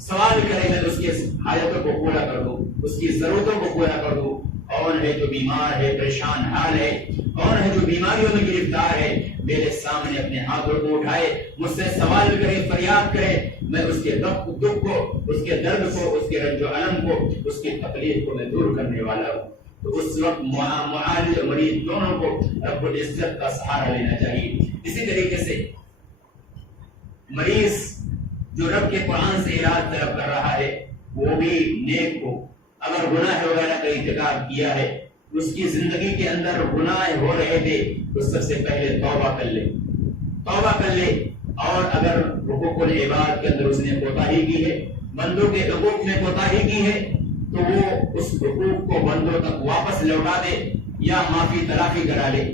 سوال کرے گا، اس کی حاجتوں کو پورا کر دوں، اس کی ضرورتوں کو پورا کر دوں۔ کون ہے جو بیمار ہے، پریشان حال ہے، کون ہے جو بیماریوں میں گرفتار ہے، میرے سامنے اپنے ہاتھوں کو اٹھائے، مجھ سے سوال کرے، فریاد کرے، میں اس کے دکھ کو، اس کے درد کو، اس کے رنج و الم کو، اس کی تکلیف کو میں دور کرنے والا ہوں۔ تو اس وقت معالج اور مریض دونوں کو رب العزت کا سہارا لینا چاہیے۔ اسی طریقے سے مریض جو رب کے قرآن سے علاج طلب کر رہا ہے وہ بھی نیک ہو، اگر گناہ وغیرہ کا ارتکاب کیا ہے، اس کی زندگی کے اندر گناہ ہو رہے تھے تو سب سے پہلے توبہ کر لے، اور اگر حقوق العباد کے اندر اس نے کوتاہی کی ہے، بندوں کے حقوق میں کوتاہی کی ہے، تو وہ اس حقوق کو بندوں تک واپس لوٹا دے یا معافی تلافی کرا لے،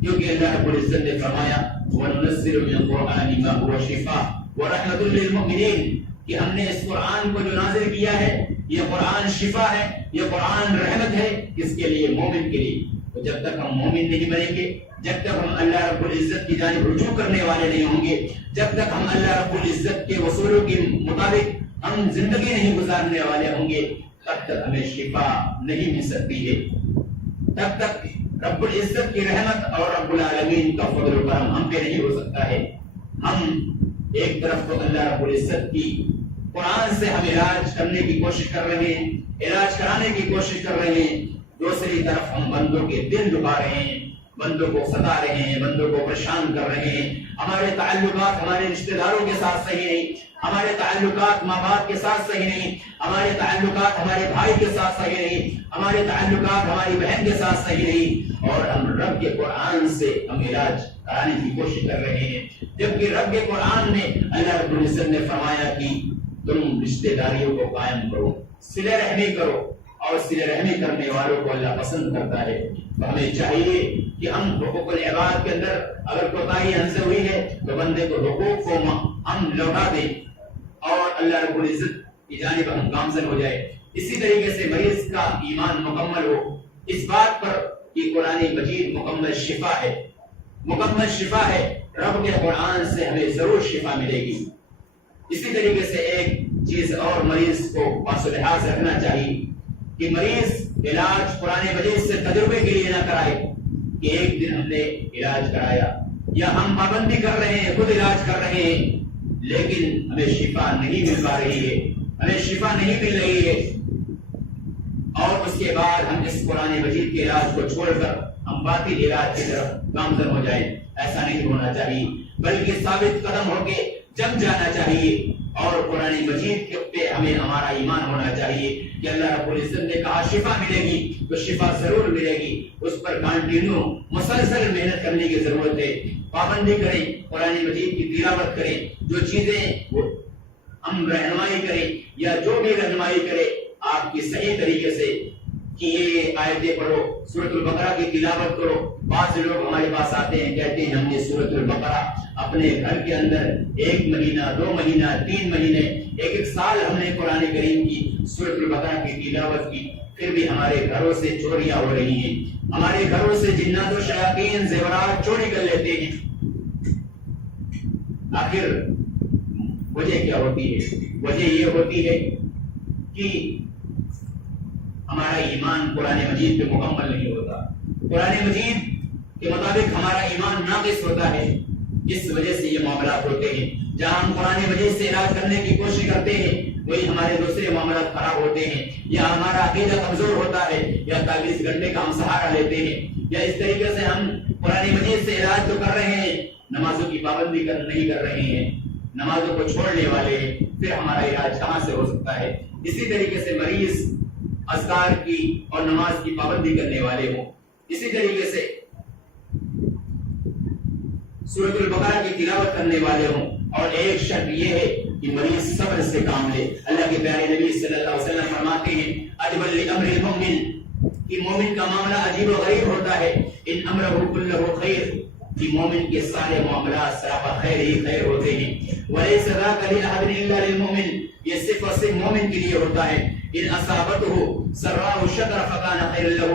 کیونکہ اللہ رب العزت نے فرمایا وَنُنَزِّلُ مِنَ الْقُرْآنِ مَا هُوَ شِفَاءٌ وَرَحْمَةٌ لِّلْمُؤْمِنِينَ، کہ ہم نے اس قرآن کو جو نازل کیا ہے یہ قرآن شفا ہے، یہ قرآن رحمت ہے، کس کے لیے؟ مومن کے لیے۔ تو جب تک ہم مومن نہیں بنیں گے، جب تک ہم اللہ رب العزت کی جانب رجوع کرنے والے نہیں ہوں گے، جب تک ہم اللہ رب العزت کے اصولوں کے مطابق ہم زندگی نہیں گزارنے والے ہوں گے، تب تک ہمیں شفا نہیں مل سکتی ہے، تب تک رب العزت کی رحمت اور رب العالمین کا فضل و کرم ہم پہ نہیں ہو سکتا ہے۔ ہم ایک طرف تو اللہ رب العزت کی قرآن سے ہم علاج کرنے کی کوشش کر رہے ہیں، علاج کرانے کی کوشش کر رہے ہیں، دوسری طرف ہم بندوں کے دل دبا رہے ہیں، بندوں کو ستا رہے ہیں، بندوں کو پریشان کر رہے ہیں، ہمارے تعلقات ہمارے رشتہ داروں کے ساتھ صحیح نہیں، ہمارے تعلقات ماں باپ کے ساتھ صحیح نہیں، ہمارے تعلقات ہمارے بھائی کے ساتھ صحیح نہیں، ہمارے تعلقات ہماری بہن کے ساتھ صحیح نہیں، اور ہم رب کے قرآن سے ہم علاج کرانے کی کوشش کر رہے ہیں، جبکہ رب کے قرآن میں اللہ رب العزت نے فرمایا کہ تم رشتہ داریوں کو قائم کرو، صلہ رحمی کرو، اور صلہ رحمی کرنے والوں کو اللہ پسند کرتا ہے۔ تو ہمیں چاہیے کہ ہم حقوق العباد کے اندر اگر کوتاہی ہم سے ہوئی ہے تو بندے کو حقوق کو ہم لوٹا دیں اور اللہ رب العزت کی جانب ہم گامزن ہو جائے۔ اسی طریقے سے مریض کا ایمان مکمل ہو اس بات پر کہ قرآن مجید مکمل شفا ہے، مکمل شفا ہے، رب کے قرآن سے ہمیں ضرور شفا ملے گی۔ اسی طریقے سے ایک چیز اور مریض کو پاس و لحاظ رکھنا چاہیے کہ مریض علاج قرآن مجید سے تجربے کے لیے نہ کرائے کہ ایک دن ہم نے علاج کرایا یا ہم پابندی کر رہے ہیں، خود علاج کر رہے ہیں، لیکن ہمیں شفا نہیں مل پا رہی ہے، ہمیں شفا نہیں مل رہی ہے، اور اس کے بعد ہم اس قرآن مجید کے علاج کو چھوڑ کر ہم باطل علاج کی طرف گامزن ہو جائیں۔ ایسا نہیں ہونا چاہیے، بلکہ ثابت قدم ہو کے جم جانا چاہیے، اور قرآن مجید کے پہ ہمیں ہمارا ایمان ہونا چاہیے کہ اللہ رب العزت نے کہا شفا ملے گی تو شفا ضرور ملے گی، اس پر کنٹینیو مسلسل محنت کرنے کی ضرورت ہے، پابندی کریں، قرآن مجید کی تلاوت کریں، جو چیزیں ہم رہنمائی کریں یا جو بھی رہنمائی کرے آپ کی صحیح طریقے سے کہ یہ آیتیں پڑھو، سورۃ البقرہ کی تلاوت کرو۔ بعض لوگ ہمارے پاس آتے ہیں کہتے ہیں ہم نے سورۃ البقرہ اپنے گھر کے اندر 1 مہینہ 2 مہینہ 3 مہینے 1 سال ہم نے قرآن کریم کی سورۃ البقرہ کی تلاوت کی، پھر بھی ہمارے گھروں سے چوریاں ہو رہی ہیں، ہمارے گھروں سے جنات و شیاطین زیورات چوری کر لیتے ہیں۔ آخر وجہ کیا ہوتی ہے؟ وجہ یہ ہوتی ہے کہ ہمارا ایمان قرآن مجید پہ مکمل نہیں ہوتا. قرآن مجید کے مطابق ہمارا ایمان ناقص ہوتا ہے. اس وجہ سے یہ معاملات ہوتے ہیں. جہاں ہم قرآن مجید سے علاج کرنے کی کوشش کرتے ہیں وہی ہمارے دوسرے معاملات خراب ہوتے ہیں, یا ہمارا عقیدہ کمزور ہوتا ہے, یا تعویذ گنڈے کا ہم سہارا لیتے ہیں, یا اس طریقے سے ہم قرآن مجید سے علاج تو کر رہے ہیں, نمازوں کی پابندی نہیں کر رہے ہیں, نمازوں کو چھوڑنے والے ہیں, پھر ہمارا علاج کہاں سے ہو سکتا ہے؟ اسی طریقے سے مریض اذکار کی اور نماز کی پابندی کرنے والے ہوں, اسی طریقے سے سورۃ البقرہ کی تلاوت کرنے والے ہوں, اور ایک شرط یہ ہے کہ مریض صبر سے کام لے. اللہ کے پیارے نبی صلی اللہ علیہ وسلم فرماتے ہیں عجب لامر المؤمن کہ مومن کا معاملہ عجیب و غریب ہوتا ہے. ان امرہ کلہ خیر کہ مومن کے سارے معاملات سراپا خیر ہی خیر ہوتے ہیں. ولیس ذاک لأحد الا للمؤمن یہ صرف اور صرف مومن کے لیے ہوتا ہے. ان اصابته سراء شکر فکان خیر لہ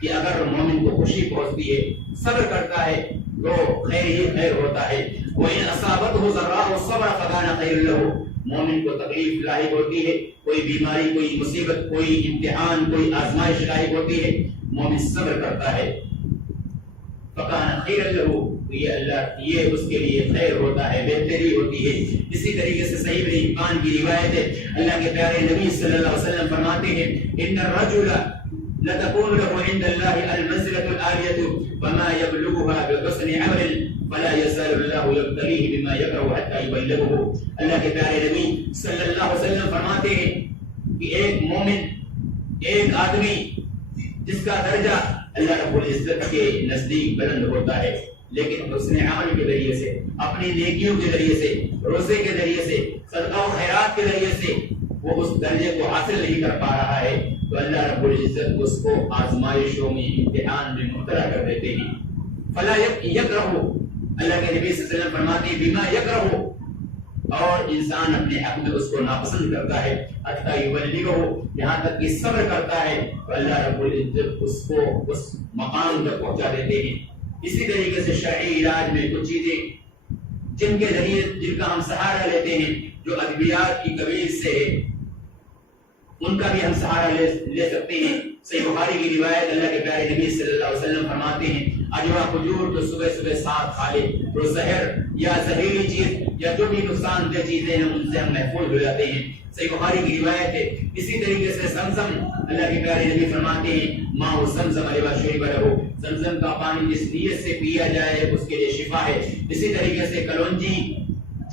کہ اگر مومن کو خوشی پہنچتی ہے صبر کرتا ہے تو خیر ہی خیر ہوتا ہے. وَإِنْ أَصَابَتْهُ ضَرَّاءُ صَبْرَ فَكَانَ خَيْرًا لَهُ مومن کو تکلیف لاحق ہوتی ہے, کوئی بیماری, کوئی مصیبت, کوئی امتحان, کوئی آزمائش لاحق ہوتی ہے, مومن صبر کرتا ہے فَكَانَ خَيْرًا لَهُ یہ اس کے لیے خیر ہوتا ہے, بہتری ہوتی ہے. اسی طریقے سے صحیح ابن حبان کی روایت ہے, اللہ کے پیارے نبی صلی اللہ علیہ وسلم فرماتے ہیں إِنَّ الرَّجُلَ لتكون له عند الله المنزلة العالية فما يبلغها بحسن عمل فلا يزال الله يبتليه بما يكره حتى يبلغه. اللہ کے پیارے نبی صلی اللہ علیہ وسلم فرماتے ہیں کہ ایک مومن, ایک آدمی جس کا درجہ اللہ رب العزت کے نزدیک بلند ہوتا ہے, لیکن حسن عمل کے ذریعے سے, اپنی نیکیوں کے ذریعے سے, روزے کے ذریعے سے, صدقہ و خیرات کے ذریعے سے وہ اس درجے کو حاصل نہیں کر پا رہا ہے تو اللہ رب العزت اس کو آزمائشوں میں, امتحان میں مبتلا کر دیتے ہیں. فلا یکرہ اللہ کے نبی صلی اللہ علیہ وسلم فرماتے ہیں بما یکرہ اور انسان اپنے حق میں اس کو ناپسند کرتا ہے حتی یبلغہ یہاں تک کہ صبر کرتا ہے تو اللہ رب العزت اس کو اس مقام تک پہنچا دیتے ہیں. اسی طریقے سے شرعی علاج میں کچھ چیزیں جن کے ذریعے جن کا ہم سہارا لیتے ہیں جو ادویات کی قبیل سے ان کا بھی ہم سہارا لے سکتے ہیں. صحیح بخاری کی روایت اللہ کے پیارے نبی صلی اللہ علیہ وسلم فرماتے ہیں اجوا کھجور تو صبح صبح ساتھ کھا لے تو زہر یا زہریلی چیز یا جو بھی نقصان دہ چیزیں ہیں ان سے ہم محفوظ ہو جاتے ہیں. صحیح بخاری کی روایت ہے. اسی طریقے سے زمزم اللہ کے پیارے نبی فرماتے ہیں ماء زمزم لما شرب له زمزم کا پانی جس نیت سے پیا جائے اس کے لیے شفا ہے. اسی طریقے سے کلونجی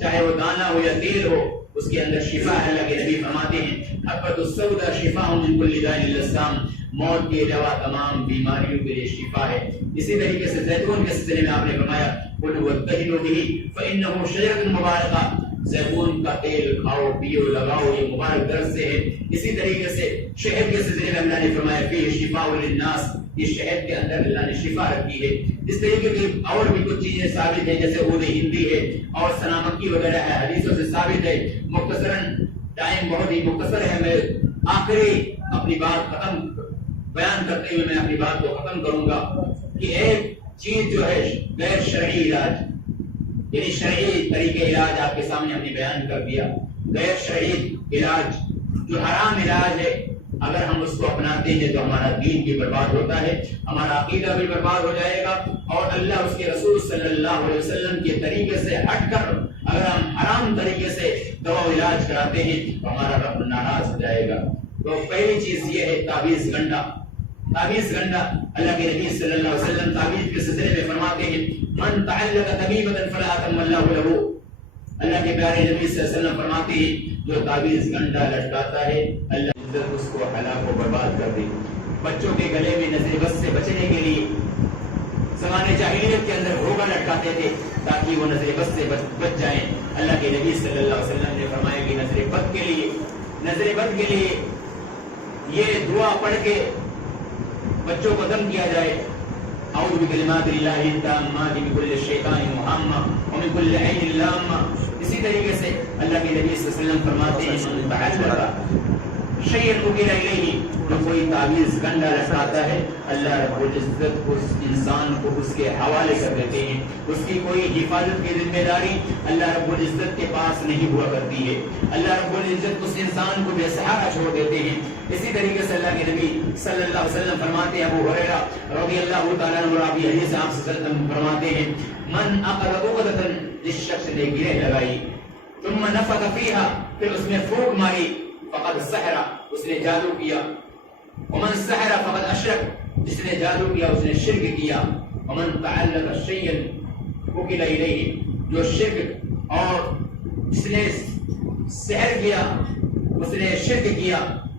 چاہے وہ دانہ ہو یا تیل ہو اس کے اندر شفا ہے. اللہ کے نبی فرماتے ہیں حبۃ السوداء شفاء من کل داء الا السام موت کے علاوہ تمام بیماریوں کے لیے شفا ہے. اسی طریقے سے زیتون کے سلسلے میں آپ نے فرمایا قل واتهنوا به فانه شجرۃ مبارکہ زیتون کا تیل کھاؤ پیو لگاؤ یہ مبارک درخت سے ہے. اسی طریقے سے شہد کے سلسلے میں اللہ نے فرمایا فیہ شفاء للناس یہ شہد کے اندر اللہ نے شفا رکھی ہے. اس طریقے کی اور بھی کچھ چیزیں ثابت ہیں جیسے عود ہندی ہے اور سنا مکی وغیرہ ہے, حدیثوں سے ثابت ہے. مختصراً ٹائم بہت ہی مختصر ہے, میں آخری اپنی بات ختم بیان کرتے ہوئے میں اپنی بات کو ختم کروں گا کہ ایک چیز جو ہے غیر شرعی علاج یعنی شرعی طریقے علاج آپ کے سامنے ہم نے بیان کر دیا. غیر شرعی علاج جو حرام علاج ہے اگر ہم اس کو اپناتے ہیں تو ہمارا دین بھی برباد ہوتا ہے, ہمارا عقیدہ بھی برباد ہو جائے گا, اور اللہ اس کے رسول صلی اللہ علیہ وسلم کے طریقے سے ہٹ کر اگر ہم حرام طریقے سے دوا علاج کراتے ہیں تو ہمارا رب ناراض ہو جائے گا. تو پہلی چیز یہ ہے تعویذ گنڈا. تعویذ گنڈا اللہ کے نبی صلی اللہ علیہ وسلم تعویذ کے سلسلے میں فرماتے ہیں من تعلق تمیمۃ فلا اتم اللہ له. اللہ کے پیارے نبی صلی اللہ علیہ وسلم فرماتے ہیں جو تعویذ گنڈا لٹکاتا ہے اللہ عزت اس کو ہلاک و برباد کر دے. بچوں کے گلے میں نظر بد سے بچنے کے لیے زمانے جاہلیت کے اندر گھوگا لٹکاتے تھے تاکہ وہ نظر بد سے بچ جائیں. اللہ کے نبی صلی اللہ علیہ وسلم نے فرمایا کہ نظر بد کے لیے یہ دعا پڑھ کے بچوں کو دم کیا جائے اعوذ بکلمات اللہ التامات من کل شیطان وہمہ ومن کل عین لامہ. اسی طریقے سے اللہ کے نبی صلی اللہ علیہ وسلم فرماتے ہیں من تعلق شیئن اکل الیہ، جو کوئی تعویذ گنڈا لٹکاتا ہے اللہ رب العزت اس انسان کو اس کے حوالے کر دیتے ہیں. اس کی کوئی حفاظت کی ذمہ داری اللہ رب العزت کے پاس نہیں ہوا کرتی ہے. اللہ رب العزت اس انسان کو بے سہارا چھوڑ دیتے ہیں. اسی طریقے سے اللہ کے نبی صلی اللہ علیہ وسلم فرماتے ہیں، ابو ہریرہ رضی اللہ تعالیٰ عنہ راوی حدیث آپ صلی اللہ علیہ وسلم فرماتے ہیں، من اخذ عقدۃ، جس شخص نے گرہ لگائی، ثم نفث فيها، پھر اس میں پھونک ماری، فقد سحر، اس نے جادو کیا. ومن سحر فقد اشرک، جس نے جادو کیا اس نے شرک کیا. ومن تعلق شیئا وکل الیہ، جو شرک اور جس نے سحر کیا اس نے شرک کیا.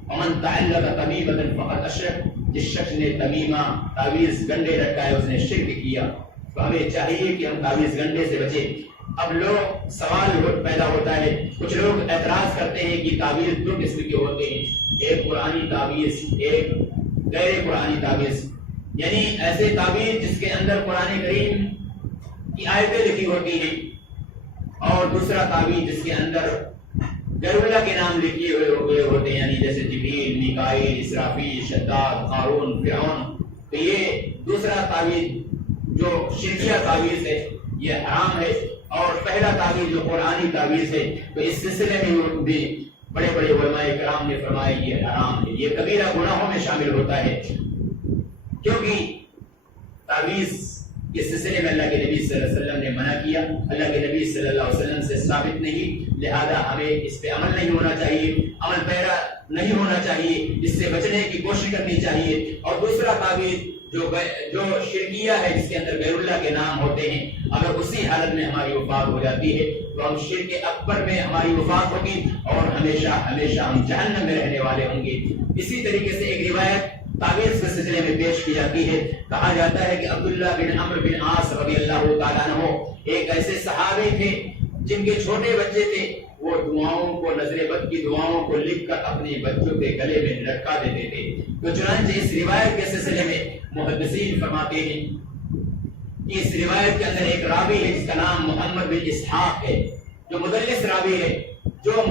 ومن تعلق تمیمۃ فقد اشرک، جس شخص نے تمیمہ تعویذ گنڈے لٹکائے اس نے شرک کیا. تو ہمیں چاہیے کہ ہم تعویذ گنڈے سے بچیں. اب لوگ سوال پیدا ہوتا ہے، کچھ لوگ اعتراض کرتے ہیں کہ تعویذ دو قسم کے ہوتے ہیں، ایک قرآنی تعویذ، ایک غیر قرآنی تعویذ. یعنی ایسے تعویذ جس کے اندر قرآن کریم کی آیتیں لکھی ہوتی ہیں، اور دوسرا تعویذ جس کے اندر غیر اللہ کے نام لکھے ہوئے ہوتے ہیں، یعنی جیسے جبریل، میکائیل، اسرافیل، شداد، قارون، فرعون. تو یہ دوسرا تعویذ جو شرکیہ تعویذ ہے یہ حرام ہے. اور پہلا تعویذ جو قرآنی تعویذ ہے تو اس سلسلے میں بھی بڑے بڑے علماء کرام نے فرمایا یہ حرام ہے، یہ کبیرہ گناہوں میں شامل ہوتا ہے. کیونکہ تعویذ کے سلسلے میں اللہ کے نبی صلی اللہ علیہ وسلم نے منع کیا، اللہ کے نبی صلی اللہ علیہ وسلم سے ثابت نہیں، لہذا ہمیں اس پہ عمل نہیں ہونا چاہیے، عمل پیرا نہیں ہونا چاہیے، اس سے بچنے کی کوشش کرنی چاہیے. اور دوسرا تعویذ جو شرکیہ ہے جس کے اندر غیر اللہ کے نام ہوتے ہیں، اگر اسی حالت میں ہماری وفات ہو جاتی ہے تو ہم شرک اکبر میں ہماری وفات ہوگی اور ہمیشہ ہمیشہ ہم جہنم میں رہنے والے ہوں گے. اسی طریقے سے ایک روایت تعویذ کے سلسلے میں پیش کی جاتی ہے. کہا جاتا ہے کہ عبداللہ بن عمرو بن عاص رضی اللہ تعالیٰ عنہ ایک ایسے صحابی تھے جن کے چھوٹے بچے تھے، وہ دعاؤں کو، نظر بد کی دعاؤں کو لکھ کر اپنے بچوں کے گلے میں لٹکا دیتے تھے. تو چنانچہ اس روایت کے سلسلے میں محدثین فرماتے ہیں کہ اس روایت کے اندر ایک راوی ہے جس کا نام محمد بن اسحاق ہے، جو مدلس راوی ہے، جو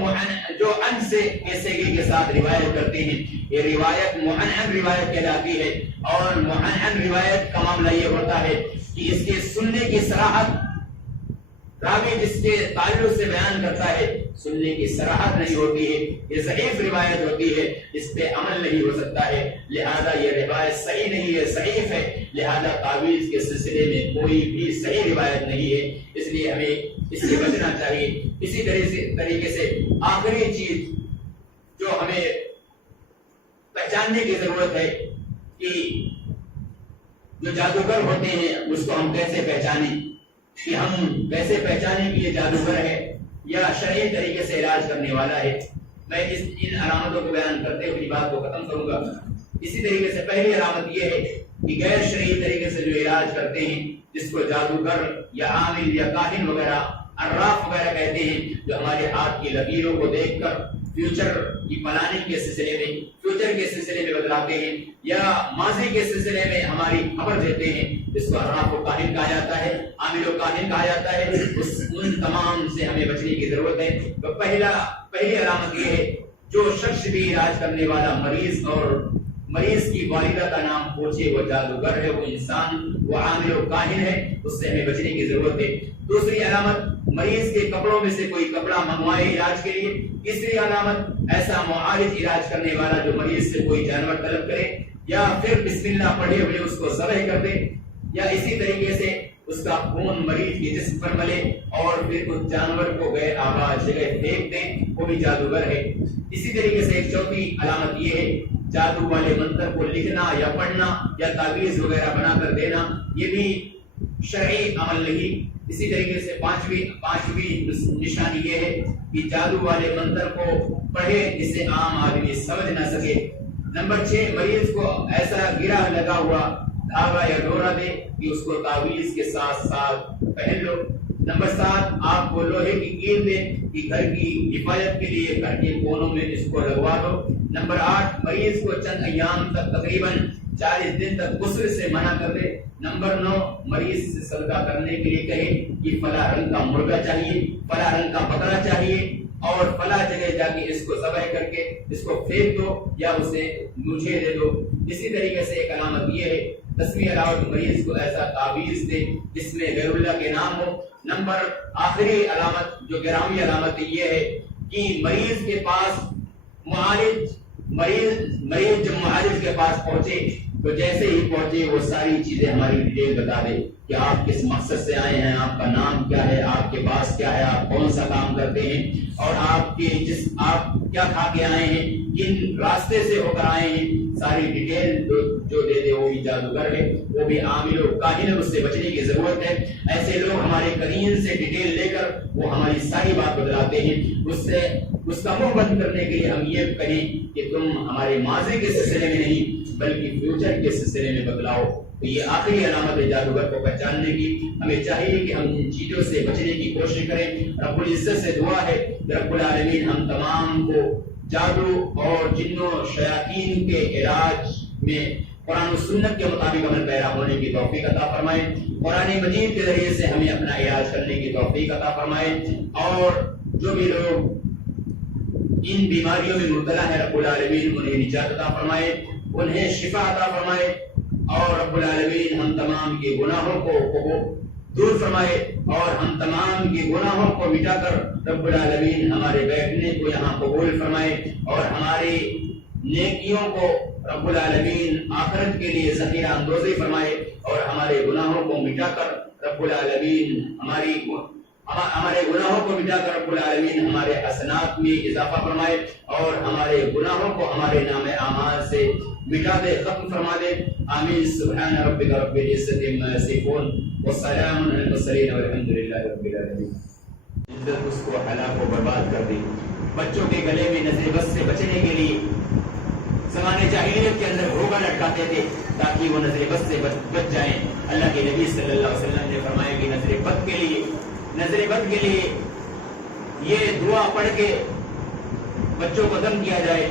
ان سے پیشگی کے ساتھ روایت کرتے ہیں. یہ روایت معنعن روایت کہلاتی ہے. اور معنعن روایت کا معاملہ یہ ہوتا ہے کہ اس کے سننے کی صراحت، راوی جس کے تعلق سے بیان کرتا ہے سننے کی صراحت نہیں ہوتی ہے، یہ ضعیف روایت ہوتی ہے، اس پہ عمل نہیں ہو سکتا ہے، لہذا یہ روایت صحیح نہیں ہے، ضعیف ہے. لہذا تعویذ کے سلسلے میں کوئی بھی صحیح روایت نہیں ہے، اس لیے ہمیں اس سے بچنا چاہیے. اسی طریقے سے آخری چیز جو ہمیں پہچاننے کی ضرورت ہے کہ جو جادوگر ہوتے ہیں اس کو ہم کیسے پہچانیں، کہ ہم کیسے پہچانیں کہ یہ جادوگر ہے یا شرعی طریقے سے علاج کرنے والا ہے. میں ان علامتوں کو بیان کرتے ہوئے بات کو ختم کروں گا. اسی طریقے سے پہلی علامت یہ ہے کہ غیر شرعی طریقے سے جو علاج کرتے ہیں، جس کو جادوگر یا عامل یا کاہن وغیرہ، عراف وغیرہ کہتے ہیں، جو ہمارے ہاتھ کی لکیروں کو دیکھ کر فیوچر کی پلاننگ کے سلسلے میں، فیوچر کے سلسلے میں بتلاتے ہیں یا ماضی کے سلسلے میں ہماری خبر دیتے ہیں، جس کو عراف و کاہن کہا جاتا ہے، عامل و کاہن کہا جاتا ہے. ان تمام سے ہمیں بچنے کی ضرورت ہے. تو پہلی علامت یہ ہے، جو شخص بھی علاج کرنے والا مریض اور مریض کی والدہ کا نام پوچھے وہ جادوگر ہے، وہ انسان، وہ عامل و کاہن ہے، اس سے ہمیں بچنے کی ضرورت ہے. دوسری علامت، مریض کے کپڑوں میں سے کوئی کپڑا منگوائے علاج کے لیے. تیسری علامت، ایسا معالج علاج کرنے والا جو مریض سے کوئی جانور طلب کرے یا پھر بسم اللہ پڑھے ہوئے اس کو ذبح کر دے، یا اسی طریقے سے اس کا خون مریض کے جسم پر ملے اور پھر اس جانور کو غیر آباد جگہ پھینک دے، وہ بھی جادوگر ہے. اسی طریقے سے ایک چوتھی علامت یہ ہے، جادو والے منتر کو لکھنا یا پڑھنا یا تعویذ وغیرہ بنا کر دینا، یہ بھی شرعی عمل نہیں. اسی طریقے سے پانچویں نشانی یہ ہے کہ جادو والے منتر کو پڑھے جسے عام آدمی سمجھ نہ سکے. نمبر 6، مریض کو ایسا گرہ لگا ہوا دھاگا یا ڈورا دے کہ اس کو تعویذ کے ساتھ ساتھ پہن لو. نمبر 7، آپ کو لوہے کی کیل دے کہ گھر کی حفاظت کے لیے گھر کے کونوں میں اس کو لگوا دو. نمبر 8، مریض کو چند ایام تک تقریباً 40 دن تک غسل سے منع کر دے. نمبر 9، مریض سے صدقہ کرنے کے لیے کہے کہ فلاں رنگ کا مرغا چاہیے، فلاں رنگ کا بکرا چاہیے، اور فلاں جگہ جا کے اس کو ذبح کر کے اس کو پھینک دو یا اسے مجھے دے دو۔ اسی طریقے سے ایک علامت یہ ہے تسمیہ علاوہ مریض کو ایسا تعویذ دے جس میں غیر اللہ کے نام ہو۔ نمبر آخری علامت جو گرامی علامت یہ ہے کہ مریض کے پاس مریض جب معالج کے پاس پہنچے تو جیسے ہی پہنچے وہ ساری چیزیں ہماری ڈیٹیل بتا دے کہ آپ کس مقصد سے آئے ہیں، آپ کا نام کیا ہے، آپ کے پاس کیا ہے، آپ کون سا کام کرتے ہیں، اور آپ کیا کھا کے آئے ہیں، کن راستے سے ہو کر آئے ہیں، ساری ڈیٹیل جو دے دے وہ بھی جادوگر ہے، وہ بھی عامل و کاہن ہے، اس سے بچنے کی ضرورت ہے۔ ایسے لوگ ہمارے قرین سے ڈیٹیل لے کر وہ ہماری ساری بات بدلاتے ہیں۔ اس کا منہ بند کرنے کے لیے ہم یہ کہیں کہ تم ہمارے ماضی کے سلسلے میں نہیں بلکہ فیوچر کے سلسلے میں بدلاؤ۔ تو یہ آخری علامت ہے جادوگر کو پہچاننے کی۔ ہمیں چاہیے کہ ہم ان چیزوں سے بچنے کی کوشش کریں۔ رب العزت سے دعا ہے کہ رب العالمین ہم تمام کو جادو اور جنوں شیاطین کے علاج میں قرآن و سنت کے مطابق عمل پیرا ہونے کی توفیق عطا فرمائے۔ قرآن مجید کے ذریعے سے ہمیں اپنا علاج کرنے کی توفیق عطا فرمائے، اور جو بھی لوگ ان بیماریوں میں مبتلا ہے رب العالمین انہیں نجات عطا فرمائے، انہیں شفا عطا فرمائے، اور رب العالمین ہم تمام کے گناہوں کو دور فرمائے، اور ہم تمام کے گناہوں کو مٹا کر رب العالمین ہمارے بیٹھنے کو یہاں قبول فرمائے، اور ہماری نیکیوں کو رب العالمین آخرت کے لیے ذخیرہ اندوزی فرمائے، اور ہمارے گناہوں کو مٹا کر رب العالمین ہمارے گناہوں کو مٹا کر رب العالمین ہمارے حسنات میں اضافہ فرمائے، اور ہمارے گناہوں کو ہمارے نام اعمال سے مٹا دے، ختم فرما دے۔ آمین۔ سبحان ربک رب العزت عما یصفون والسلام علی المرسلین والحمد للہ رب العالمین۔ عزت اس کو ہلاک و برباد کر دی۔ بچوں کے گلے میں نظر بد سے بچنے کے لیے زمانے جاہلیت کے اندر روغن لٹکاتے تھے تاکہ وہ نظر بد سے بچ جائیں۔ اللہ کے نبی صلی اللہ علیہ وسلم نے فرمایا کہ نظر بد کے لیے یہ دعا پڑھ کے بچوں کو دم کیا جائے،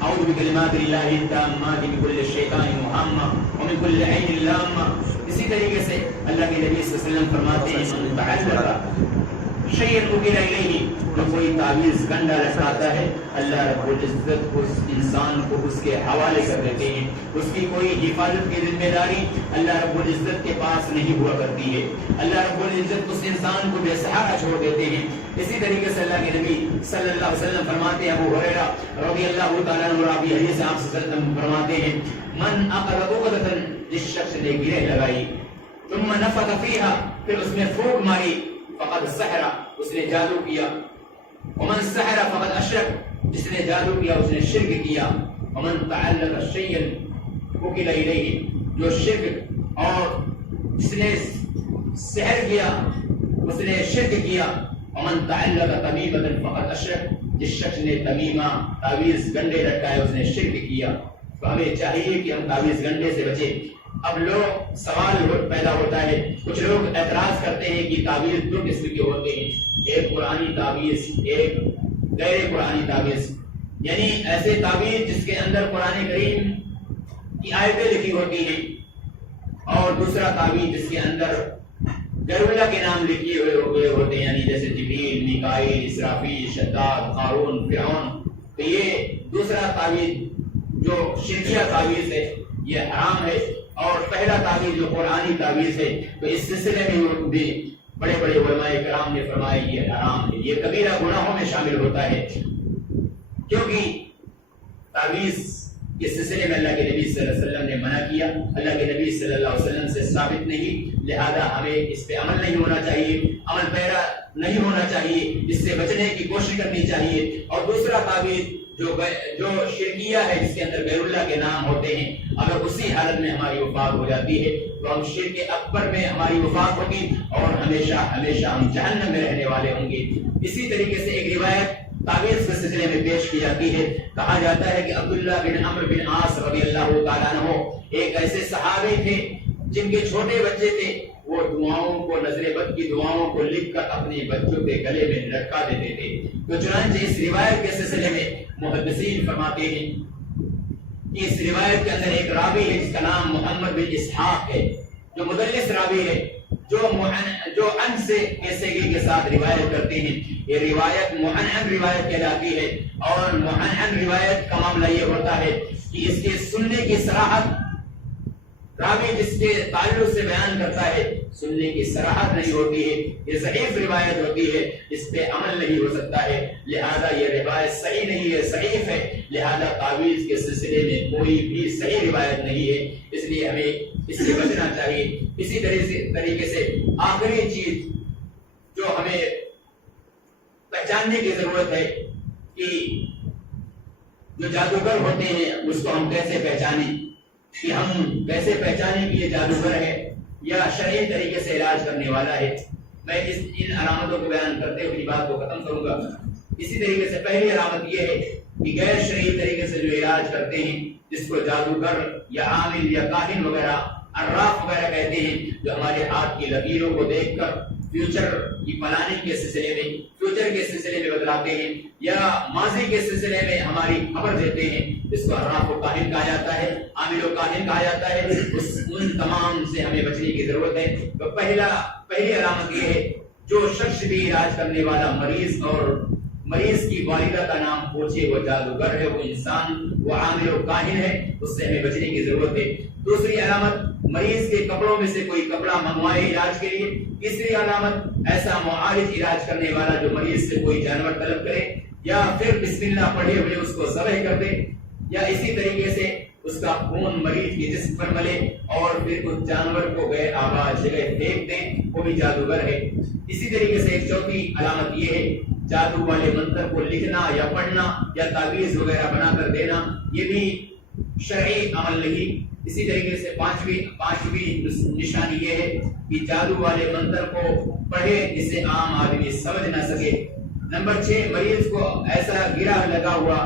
اعوذ بکلمات اللہ التامات من کل شیطان وہمہ ومن کل عین لامہ۔ اسی طریقے سے اللہ کے نبی صلی اللہ علیہ وسلم فرماتے ہیں من تعلق شیئا وکل الیہ، جو کوئی تعویذ گنڈا لٹکاتا ہے اللہ رب العزت اس انسان کو اس کے حوالے کر دیتے ہیں، اس کی کوئی حفاظت کی ذمہ داری اللہ رب العزت کے پاس نہیں ہوا کرتی ہے، اللہ رب العزت اس انسان کو بے سہارا چھوڑ دیتے ہیں۔ اسی طریقے سے اللہ کے نبی صلی اللہ علیہ وسلم فرماتے ہیں، ابو ہریرہ رضی اللہ تعالیٰ عنہ راوی حدیث آپ صلی اللہ علیہ وسلم فرماتے ہیں، من اخذ عقدۃ، جس شخص نے گرہ لگائی، ثم نفث فیہا، پھر اس میں پھونک ماری، فقد سحر، اس نے جادو کیا، ومن سحر فقد اشرک، جس نے جادو کیا اس نے شرک کیا، ومن تعلق شیئا وکل الیہ، جو شرک اور جس نے سحر کیا اس نے شرک کیا، ومن تعلق تمیمۃ فقد اشرک، جس شخص نے تمیمہ تعویذ گنڈے لٹکائے اس نے شرک کیا۔ تو ہمیں چاہیے کہ ہم تعویذ گنڈے سے بچیں۔ اب لوگ سوال پیدا ہوتا ہے، کچھ لوگ اعتراض کرتے ہیں کہ تعویذ دو قسم کے ہوتے ہیں، ایک قرآنی تعویذ، ایک غیر قرآنی تعویذ، یعنی ایسے تعویذ جس کے اندر قرآن کریم کی آیتیں لکھی ہوتی ہیں، اور دوسرا تعویذ جس کے اندر غیر اللہ کے نام لکھے ہوئے ہوتے ہیں، یعنی جیسے جبریل، میکائیل، اسرافیل، شداد، قارون، فرعون۔ تو یہ دوسرا تعویذ جو شرکیہ تعویذ ہے یہ حرام ہے، اور پہلا تعویذ جو قرآنی تعویذ ہے تو اس سلسلے میں بھی بڑے بڑے علماء کرام نے فرمایا یہ حرام ہے، یہ کبیرہ گناہوں میں شامل ہوتا ہے، کیونکہ تعویذ کے سلسلے میں اللہ کے نبی صلی اللہ علیہ وسلم نے منع کیا، اللہ کے نبی صلی اللہ علیہ وسلم سے ثابت نہیں، لہذا ہمیں اس پہ عمل نہیں ہونا چاہیے، عمل پیرا نہیں ہونا چاہیے، اس سے بچنے کی کوشش کرنی چاہیے۔ اور دوسرا تعویذ جو شرکیہ ہے جس کے اندر غیر اللہ کے نام ہوتے ہیں، اگر اسی حالت میں ہماری وفات ہو جاتی ہے تو ہم شرک اکبر میں ہماری وفات ہوگی اور ہمیشہ ہمیشہ ہم جہنم میں رہنے والے ہوں گے۔ اسی طریقے سے ایک روایت تعویذ کے سلسلے میں پیش کی جاتی ہے، کہا جاتا ہے کہ عبداللہ بن عمرو بن عاص رضی اللہ تعالیٰ عنہ ایک ایسے صحابی تھے جن کے چھوٹے بچے تھے، وہ دعاؤں کو، نظر بد کی دعاؤں کو لکھ کر اپنے بچوں کے گلے میں لٹکا دیتے تھے۔ تو چنانچہ اس روایت کے سلسلے میں محدثین فرماتے ہیں کہ اس روایت کے اندر ایک راوی ہے جس کا نام محمد بن اسحاق ہے، جو مدلس راوی ہے، جو ان سے کیسے کے ساتھ روایت کرتے ہیں، یہ روایت معنعن روایت کہلاتی ہے۔ اور معنعن روایت کا معاملہ یہ ہوتا ہے کہ اس کے سننے کی صراحت، راوی جس کے تعلق سے بیان کرتا ہے سننے کی صراحت نہیں ہوتی ہے، یہ ضعیف روایت ہوتی ہے، اس پہ عمل نہیں ہو سکتا ہے، لہذا یہ روایت صحیح نہیں ہے، ضعیف ہے، لہذا تعویذ کے سلسلے میں کوئی بھی صحیح روایت نہیں ہے، اس لیے ہمیں اس سے بچنا چاہیے۔ اسی طریقے سے آخری چیز جو ہمیں پہچاننے کی ضرورت ہے کہ جو جادوگر ہوتے ہیں اس کو ہم کیسے پہچانیں، کہ ہم کیسے پہچانیں کہ یہ جادوگر ہے یا شرعی طریقے سے علاج کرنے والا ہے۔ میں ان علامتوں کو بیان کرتے ہوئے بات کو ختم کروں گا۔ اسی طریقے سے پہلی علامت یہ ہے کہ غیر شرعی طریقے سے جو علاج کرتے ہیں، جس کو جادوگر یا عامل یا کاہن وغیرہ، عراف وغیرہ کہتے ہیں، جو ہمارے ہاتھ کی لکیروں کو دیکھ کر فیوچر کی پلاننگ کے سلسلے میں، فیوچر کے سلسلے میں بتلاتے ہیں یا ماضی کے سلسلے میں ہماری خبر دیتے ہیں، جس کو عراف و کاہن کہا جاتا ہے، عامل و کاہن کہا جاتا ہے، ان تمام سے ہمیں بچنے کی ضرورت ہے۔ تو پہلی علامت یہ ہے، جو شخص بھی علاج کرنے والا مریض اور مریض کی والدہ کا نام پوچھے وہ جادوگر ہے، وہ انسان، وہ عامل و کاہن ہے، اس سے ہمیں بچنے کی ضرورت ہے۔ دوسری علامت، مریض کے کپڑوں میں سے کوئی کپڑا منگوائے علاج کے لیے۔ تیسری علامت، ایسا معالج علاج کرنے والا جو مریض سے کوئی جانور طلب کرے یا پھر بسم اللہ پڑھے ہوئے اس کو ذبح کر دے، یا اسی طریقے سے اس کا خون مریض کے جسم پر ملے اور پھر اس جانور کو غیر آباد جگہ پھینک دیں، وہ بھی جادوگر ہے۔ اسی طریقے سے ایک چوتھی علامت یہ ہے، جادو والے منتر کو لکھنا یا پڑھنا یا تعویذ وغیرہ بنا کر دینا، یہ بھی شرعی عمل نہیں۔ اسی طریقے سے پانچویں نشانی یہ ہے کہ جادو والے منتر کو پڑھے جسے عام آدمی سمجھ نہ سکے۔ نمبر 6، مریض کو ایسا گرہ لگا ہوا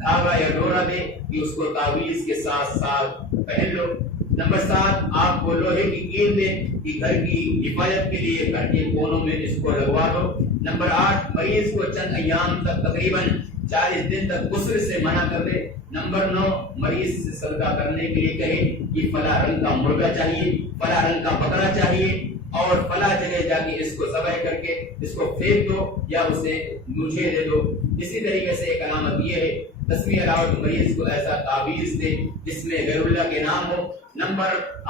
دھاگا یا ڈورا دے کہ اس کو تعویذ کے ساتھ ساتھ پہن لو۔ نمبر 7، آپ کو لوہے کی کیل دے کہ گھر کی حفاظت کے لیے گھر کے کونوں میں اس کو لگوا دو۔ نمبر 8، مریض کو چند ایام تک تقریباً 40 دن تک غسل سے منع کر دے۔ نمبر 9، مریض سے صدقہ کرنے کے لیے کہے کہ فلاں رنگ کا مرغا چاہیے، فلاں رنگ کا بکرا چاہیے اور فلاں جگہ جا کے اس کو ذبح کر کے اس کو پھینک دو یا اسے مجھے دے دو۔ اسی طریقے سے ایک علامت یہ ہے، 10ویں علامت، مریض کو ایسا تعویذ دے جس میں غیر اللہ کے نام ہو۔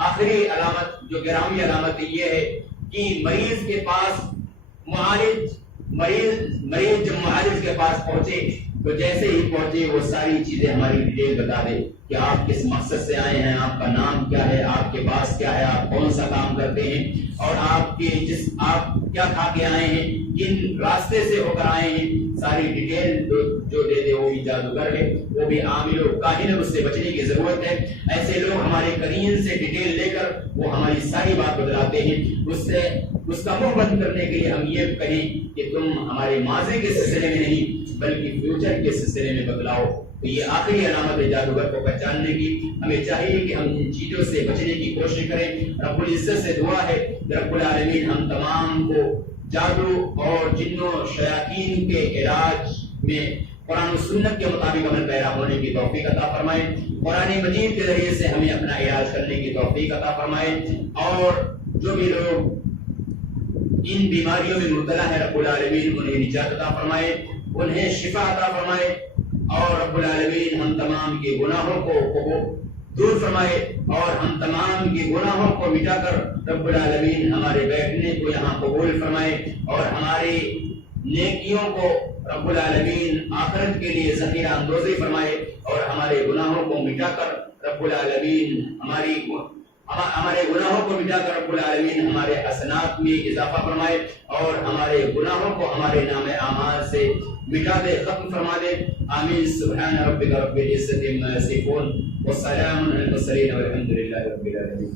آخری علامت جو گرامی علامت یہ ہے کہ مریض کے پاس مریض جب معالج کے پاس پہنچے تو جیسے ہی پہنچے وہ ساری چیزیں ہماری ڈیٹیل بتا دے کہ آپ کس مقصد سے آئے ہیں، آپ کا نام کیا ہے، آپ کے پاس کیا ہے، آپ کون سا کام کرتے ہیں اور آپ کیا کھا کے آئے ہیں، کن راستے سے ہو کر آئے ہیں، ساری ڈیٹیل جو دے دے وہ بھی جادوگر ہے، وہ بھی عامل و کاہن ہے، اس سے بچنے کی ضرورت ہے۔ ایسے لوگ ہمارے قرین سے ڈیٹیل لے کر وہ ہماری ساری بات بتلاتے ہیں، اس کا منہ بند کرنے کے لیے ہم یہ کہیں کہ تم ہمارے ماضی کے سلسلے میں نہیں بلکہ فیوچر کے سلسلے میں بتلاؤ۔ تو یہ آخری علامت ہے جادوگر کو پہچاننے کی۔ ہمیں چاہیے کہ ہم ان چیزوں سے بچنے کی کوشش کریں۔ رب العزت سے دعا ہے کہ رب العالمین ہم تمام کو جادو اور جنوں شیاطین کے علاج میں قرآن و سنت کے مطابق عمل پیرا ہونے کی توفیق عطا فرمائے۔ قرآن مجید کے ذریعے سے ہمیں اپنا علاج کرنے کی توفیق عطا فرمائے، اور جو بھی لوگ ان بیماریوں میں مبتلا ہے رب العالمین انہیں نجات عطا فرمائے، انہیں شفا عطا فرمائے، اور رب العالمین ہم تمام کے گناہوں کو دور فرمائے اور ہم تمام کے گناہوں کو مٹا کر رب العالمین ہمارے بیٹھنے کو یہاں قبول فرمائے اور ہماری نیکیوں کو رب العالمین آخرت کے لیے ذخیرہ اندوزی فرمائے، اور ہمارے گناہوں کو مٹا کر رب العالمین ہمارے گناہوں کو مٹا کر رب العالمین ہمارے حسنات میں اضافہ فرمائے، اور ہمارے گناہوں کو ہمارے نام اعمال سے مٹا دے، ختم فرما دے۔ آمین۔ سبحان ربک رب العزت عما یصفون والسلام علی المرسلین والحمد للہ رب العالمین۔